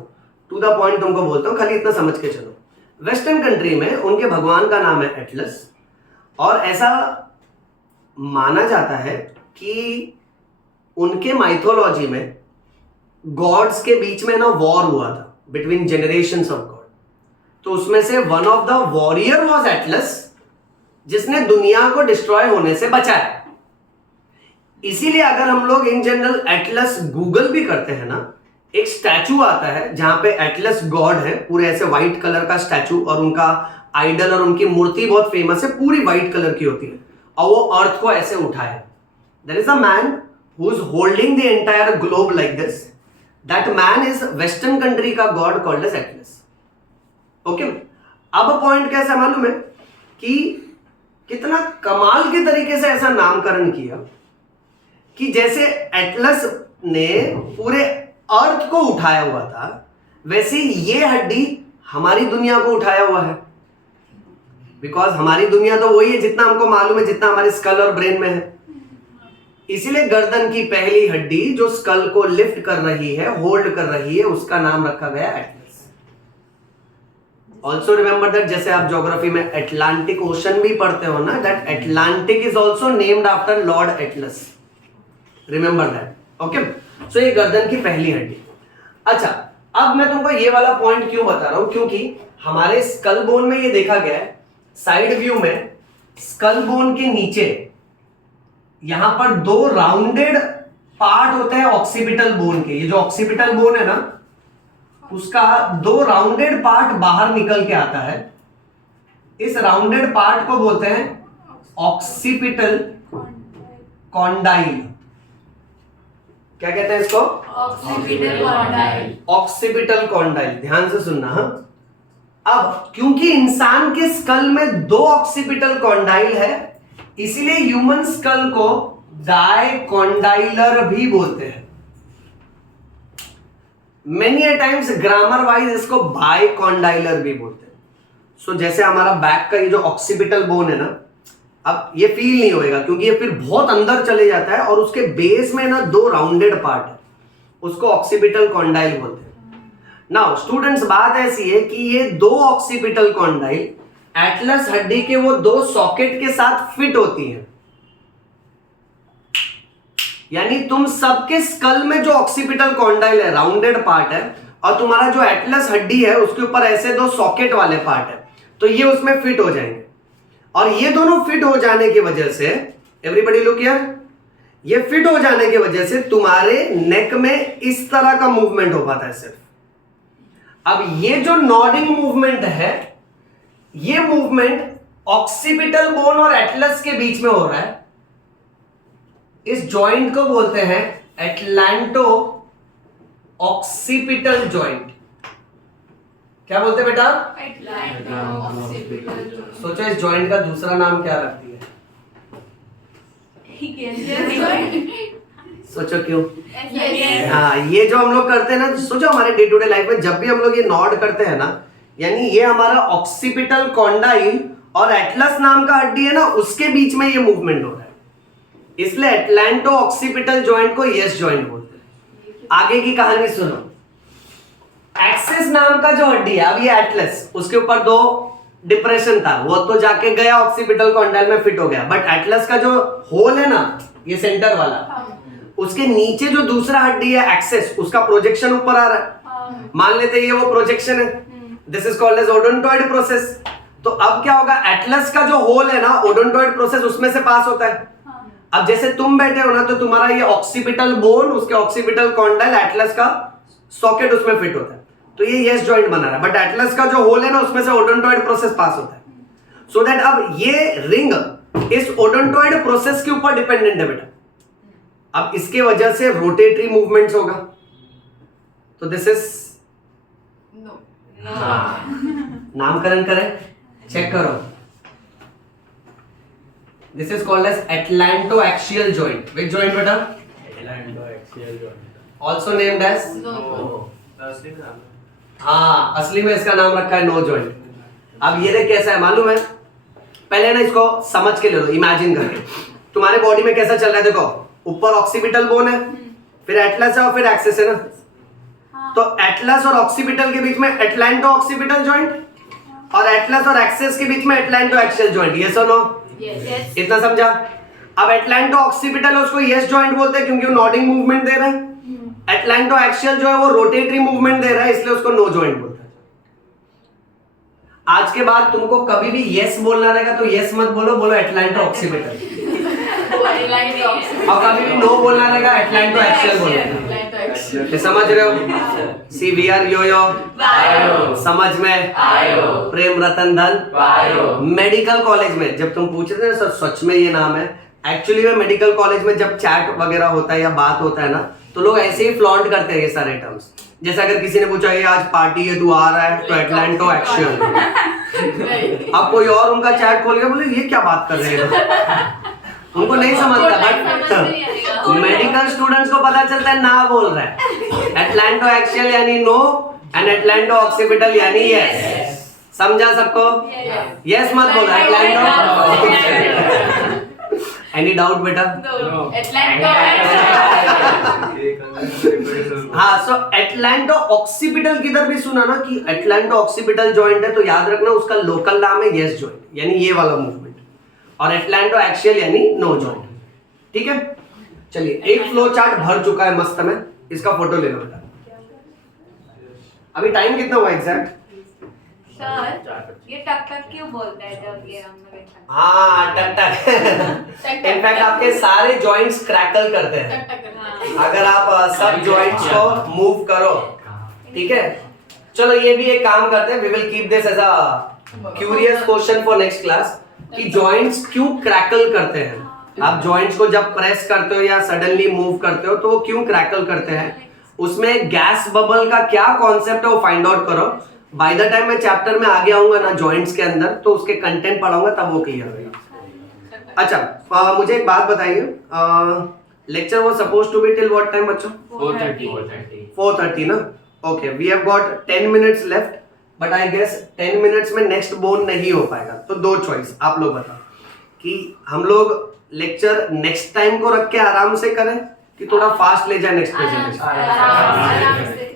टू द पॉइंट तुमको बोलता हूं, खाली इतना समझ के चलो। वेस्टर्न कंट्री में उनके भगवान का नाम है एटलस, और ऐसा माना जाता है कि उनके माइथोलॉजी में गॉड्स के बीच में ना वॉर हुआ था बिटवीन जनरेशंस ऑफ गॉड, तो उसमें से one of the warrior was Atlas, जिसने दुनिया को डिस्ट्रॉय होने से बचाया। इसीलिए अगर हम लोग इन जनरल एटलस गूगल भी करते हैं ना, एक स्टैचू आता है जहां पे एटलस गॉड है, पूरे ऐसे व्हाइट कलर का स्टैचू, और उनका आइडल और उनकी मूर्ति बहुत फेमस है, पूरी व्हाइट कलर की होती है, और वो अर्थ को ऐसे उठाए। There is a man who is holding the entire globe like this, that man is western country का god called as Atlas, okay. अब पॉइंट कैसा मालूम है कि कितना कमाल के तरीके से ऐसा नामकरण किया कि जैसे एटलस ने पूरे अर्थ को उठाया हुआ था, वैसे ये हड्डी हमारी दुनिया को उठाया हुआ है, बिकॉज हमारी दुनिया तो वही है जितना हमको मालूम है, जितना हमारे स्कल और ब्रेन में है। इसीलिए गर्दन की पहली हड्डी जो स्कल को लिफ्ट कर रही है, होल्ड कर रही है, उसका नाम रखा गया एटलस। ऑल्सो रिमेंबर दैट, जैसे आप ज्योग्राफी में एटलांटिक ओशन भी पढ़ते हो ना, that Atlantic is also named after lord Atlas, remember that, okay. So ये गर्दन की पहली हड्डी। अच्छा, अब मैं तुमको ये वाला पॉइंट क्यों बता रहा हूं, क्योंकि हमारे स्कल बोन में ये देखा गया है, साइड व्यू में स्कल बोन के नीचे यहां पर दो राउंडेड पार्ट होते हैं ऑक्सीपिटल बोन के। ये जो ऑक्सीपिटल बोन है ना, उसका दो राउंडेड पार्ट बाहर निकल के आता है। इस राउंडेड पार्ट को बोलते हैं ऑक्सीपिटल कॉन्डाइल। क्या कहते हैं इसको? Occipital condyle. ऑक्सीपिटल कॉन्डाइल, ध्यान से सुनना। अब क्योंकि इंसान के स्कल में दो ऑक्सीपिटल कॉन्डाइल है, इसीलिए ह्यूमन स्कल को डायकॉन्डाइलर भी बोलते हैं। Many a times grammar wise इसको बाइकॉन्डाइलर भी बोलते हैं। सो जैसे हमारा बैक का ये जो ऑक्सीपिटल बोन है ना, अब ये फील नहीं होएगा क्योंकि ये फिर बहुत अंदर चले जाता है, और उसके बेस में ना दो राउंडेड पार्ट है, उसको ऑक्सीपिटल कॉन्डाइल बोलते हैं। नाउ स्टूडेंट्स, बात ऐसी है कि ये दो ऑक्सीपिटल कॉन्डाइल एटलस हड्डी के वो दो सॉकेट के साथ फिट होती हैं। यानी तुम सबके स्कल में जो ऑक्सीपिटल कॉन्डाइल है, राउंडेड पार्ट है, और तुम्हारा जो एटलस हड्डी है उसके ऊपर ऐसे दो सॉकेट वाले पार्ट है, तो ये उसमें फिट हो जाएंगे। और ये दोनों फिट हो जाने की वजह से, एवरीबॉडी लुक हियर, ये फिट हो जाने की वजह से तुम्हारे नेक में इस तरह का मूवमेंट हो पाता है सिर्फ। अब ये जो नॉडिंग मूवमेंट है, ये मूवमेंट ऑक्सीपिटल बोन और एटलस के बीच में हो रहा है, इस जॉइंट को बोलते हैं एटलांटो ऑक्सीपिटल जॉइंट। क्या बोलते हैं बेटा? सोचो इस जॉइंट का दूसरा नाम क्या रखती है? सोचो क्यों? हाँ, ये जो हम लोग करते हैं ना, सोचो हमारे डे टू डे लाइफ में जब भी हम लोग ये नॉड करते हैं ना, यानी ये हमारा ऑक्सीपिटल कॉन्डाइल और एटलस नाम का हड्डी है ना, उसके बीच में ये मूवमेंट हो रहा है, इसलिए एटलांटो ऑक्सीपिटल जॉइंट को यस जॉइंट बोलते हैं। आगे की कहानी सुनो। एक्सिस नाम का जो हड्डी है, अब ये एटलस, उसके ऊपर 2 डिप्रेशन था, वो तो जाके गया ऑक्सीपिटल कॉन्डाइल में फिट हो गया, बट एटलस का जो होल है ना, ये सेंटर वाला, उसके नीचे जो दूसरा हड्डी है एक्सेस, उसका प्रोजेक्शन ऊपर आ रहा है, मान लेते हैं ये वो प्रोजेक्शन है, this is called as odontoid process. तो अब क्या होगा, एटलस का जो होल है ना, ओडोंटॉइड प्रोसेस उसमें से पास होता है। अब जैसे तुम बैठे हो ना, तो तुम्हारा ये ऑक्सीपिटल बोन, उसके ऑक्सीपिटल कॉन्डाइल, एटलस का सॉकेट उसमें फिट होता है, तो ये यस जॉइंट बना रहा है, बट एटलस का जो होल है ना, उसमें से ओडोंटॉइड प्रोसेस पास होता है, सो दैट अब ये रिंग इस ओडोंटॉइड प्रोसेस के ऊपर डिपेंडेंट है बेटा। अब इसके वजह से रोटेटरी मूवमेंट्स होगा, तो दिस इज नामकरण करें, चेक करो, this is called as atlanto axial joint. Which joint बेटा? ऑल्सो नेम्ड एज, हाँ असली में इसका नाम रखा है नो जॉइंट। अब ये देख कैसा है मालूम है, पहले ना इसको समझ के ले लो, इमेजिन करके तुम्हारे बॉडी में कैसा चल रहा है। देखो ऊपर ऑक्सीपिटल बोन है, फिर एटलस है और फिर एक्सिस है ना, तो एटलस और ऑक्सीपिटल के बीच में एटलांटो ऑक्सीपिटल जॉइंट, और एटलस और एक्सिस के बीच में एटलांटो एक्सियल जॉइंट। यस और नो? इतना समझा? अब एटलांटो ऑक्सीपिटल है, उसको यस जॉइंट बोलते हैं क्योंकि वो नॉडिंग मूवमेंट दे रहा है। एटलांटो एक्सियल जो है वो रोटेटरी मूवमेंट दे रहा है, इसलिए उसको नो जॉइंट बोलते हैं। आज के बाद तुमको कभी भी यस बोलना रहेगा तो यस मत बोलो, बोलो एटलांटो ऑक्सीपिटल, और कभी भी नो बोलना रहेगा एटलांटो एक्सियल बोलना। समझ रहे हो? सी वी आर यो यो, समझ में आयो, प्रेम रतन धन। मेडिकल कॉलेज में जब तुम पूछ रहे थे सर सच में ये नाम है, एक्चुअली में मेडिकल कॉलेज में जब चैट वगैरह होता है या बात होता है ना, तो लोग ऐसे ही फ्लॉन्ट करते हैं ये सारे टर्म्स। जैसे अगर किसी ने पूछा ये आज पार्टी है तू आ रहा है, तो एटलांटो एक्सियल। अब कोई और उनका चैट खोल के बोले ये क्या बात कर रहे हैं, उनको नहीं समझता, बट मेडिकल स्टूडेंट्स को पता चलता है ना बोल रहा है। एटलांटो एक्सियल यानी नो, एंड एटलांटो ऑक्सीपिटल यानी यस। समझा सबको? यस मत बोलो, एटलांटो। एनी डाउट बेटा? हाँ, सो एटलांटो ऑक्सीपिटल किधर भी सुना ना कि एटलांटो ऑक्सीपिटल जॉइंट है, तो याद रखना उसका लोकल नाम है यस जॉइंट, यानी ये वाला मूवमेंट, और एटलांटो एक्सियल यानी नो जॉइंट। ठीक है, चलिए एक फ्लो चार्ट भर चुका है मस्त में, इसका फोटो ले लो बेटा। अभी टाइम कितना हुआ एग्जैक्ट? सर ये टक टक क्यों बोलता है जब ये हम लोग देखते हैं? हाँ टक टक। इनफैक्ट आपके सारे जॉइंट्स क्रैकल करते हैं अगर आप सब जॉइंट्स को मूव करो। ठीक है, चलो ये भी एक काम करते हैं, we will keep this as a curious question for next class कि जॉइंट्स क्यों क्रैकल करते हैं। आप जॉइंट्स को जब प्रेस करते हो या सडनली मूव करते हो तो वो क्यों क्रैकल करते हैं, उसमें गैस बबल का क्या कॉन्सेप्ट है वो फाइंड आउट करो। बाय द टाइम मैं चैप्टर में आगे आऊंगा ना जॉइंट्स के अंदर, तो उसके कंटेंट पढ़ाऊंगा तब वो क्लियर होगा। अच्छा मुझे एक बात बताइए, लेक्चर वो suppose to be till what time बच्चों? 4:30 ना? Okay, we have got 10 minutes left, but I guess 10 minutes में नेक्स्ट बोन नहीं हो पाएगा, तो दो चॉइस आप लोग बताओ कि हम लोग लेक्चर नेक्स्ट टाइम को रख के आराम से करें कि थोड़ा फास्ट ले जाए नेक्स्ट प्रेजेंटेशन,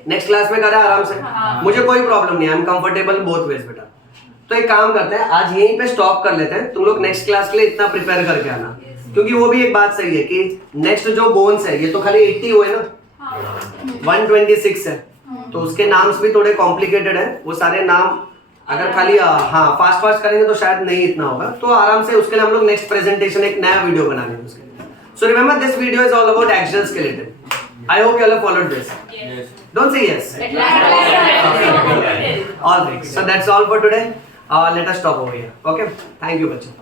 नेक्स्ट क्लास में करें आराम से। मुझे कोई प्रॉब्लम नहीं, I am comfortable both ways बेटा। तो एक काम करते हैं, आज यहीं पे स्टॉप कर लेते हैं, तुम लोग नेक्स्ट क्लास के लिए इतना प्रिपेयर करके आना, क्योंकि वो भी एक बात सही है कि नेक्स्ट जो बोन्स है ये तो खाली 80 हुए ना, 126 है, तो उसके नाम्स भी थोड़े कॉम्प्लिकेटेड है, वो सारे नाम अगर खाली हाँ फास्ट करेंगे तो शायद नहीं इतना होगा, तो आराम से उसके लिए हम लोग नेक्स्ट प्रेजेंटेशन एक नया वीडियो बना लेंगे उसके लिए। So remember this video is all about axial skeleton. I hope you all have followed this. Yes. Don't say yes. All right. So that's all for today. Let us stop over here. Okay. Thank you, bachcho.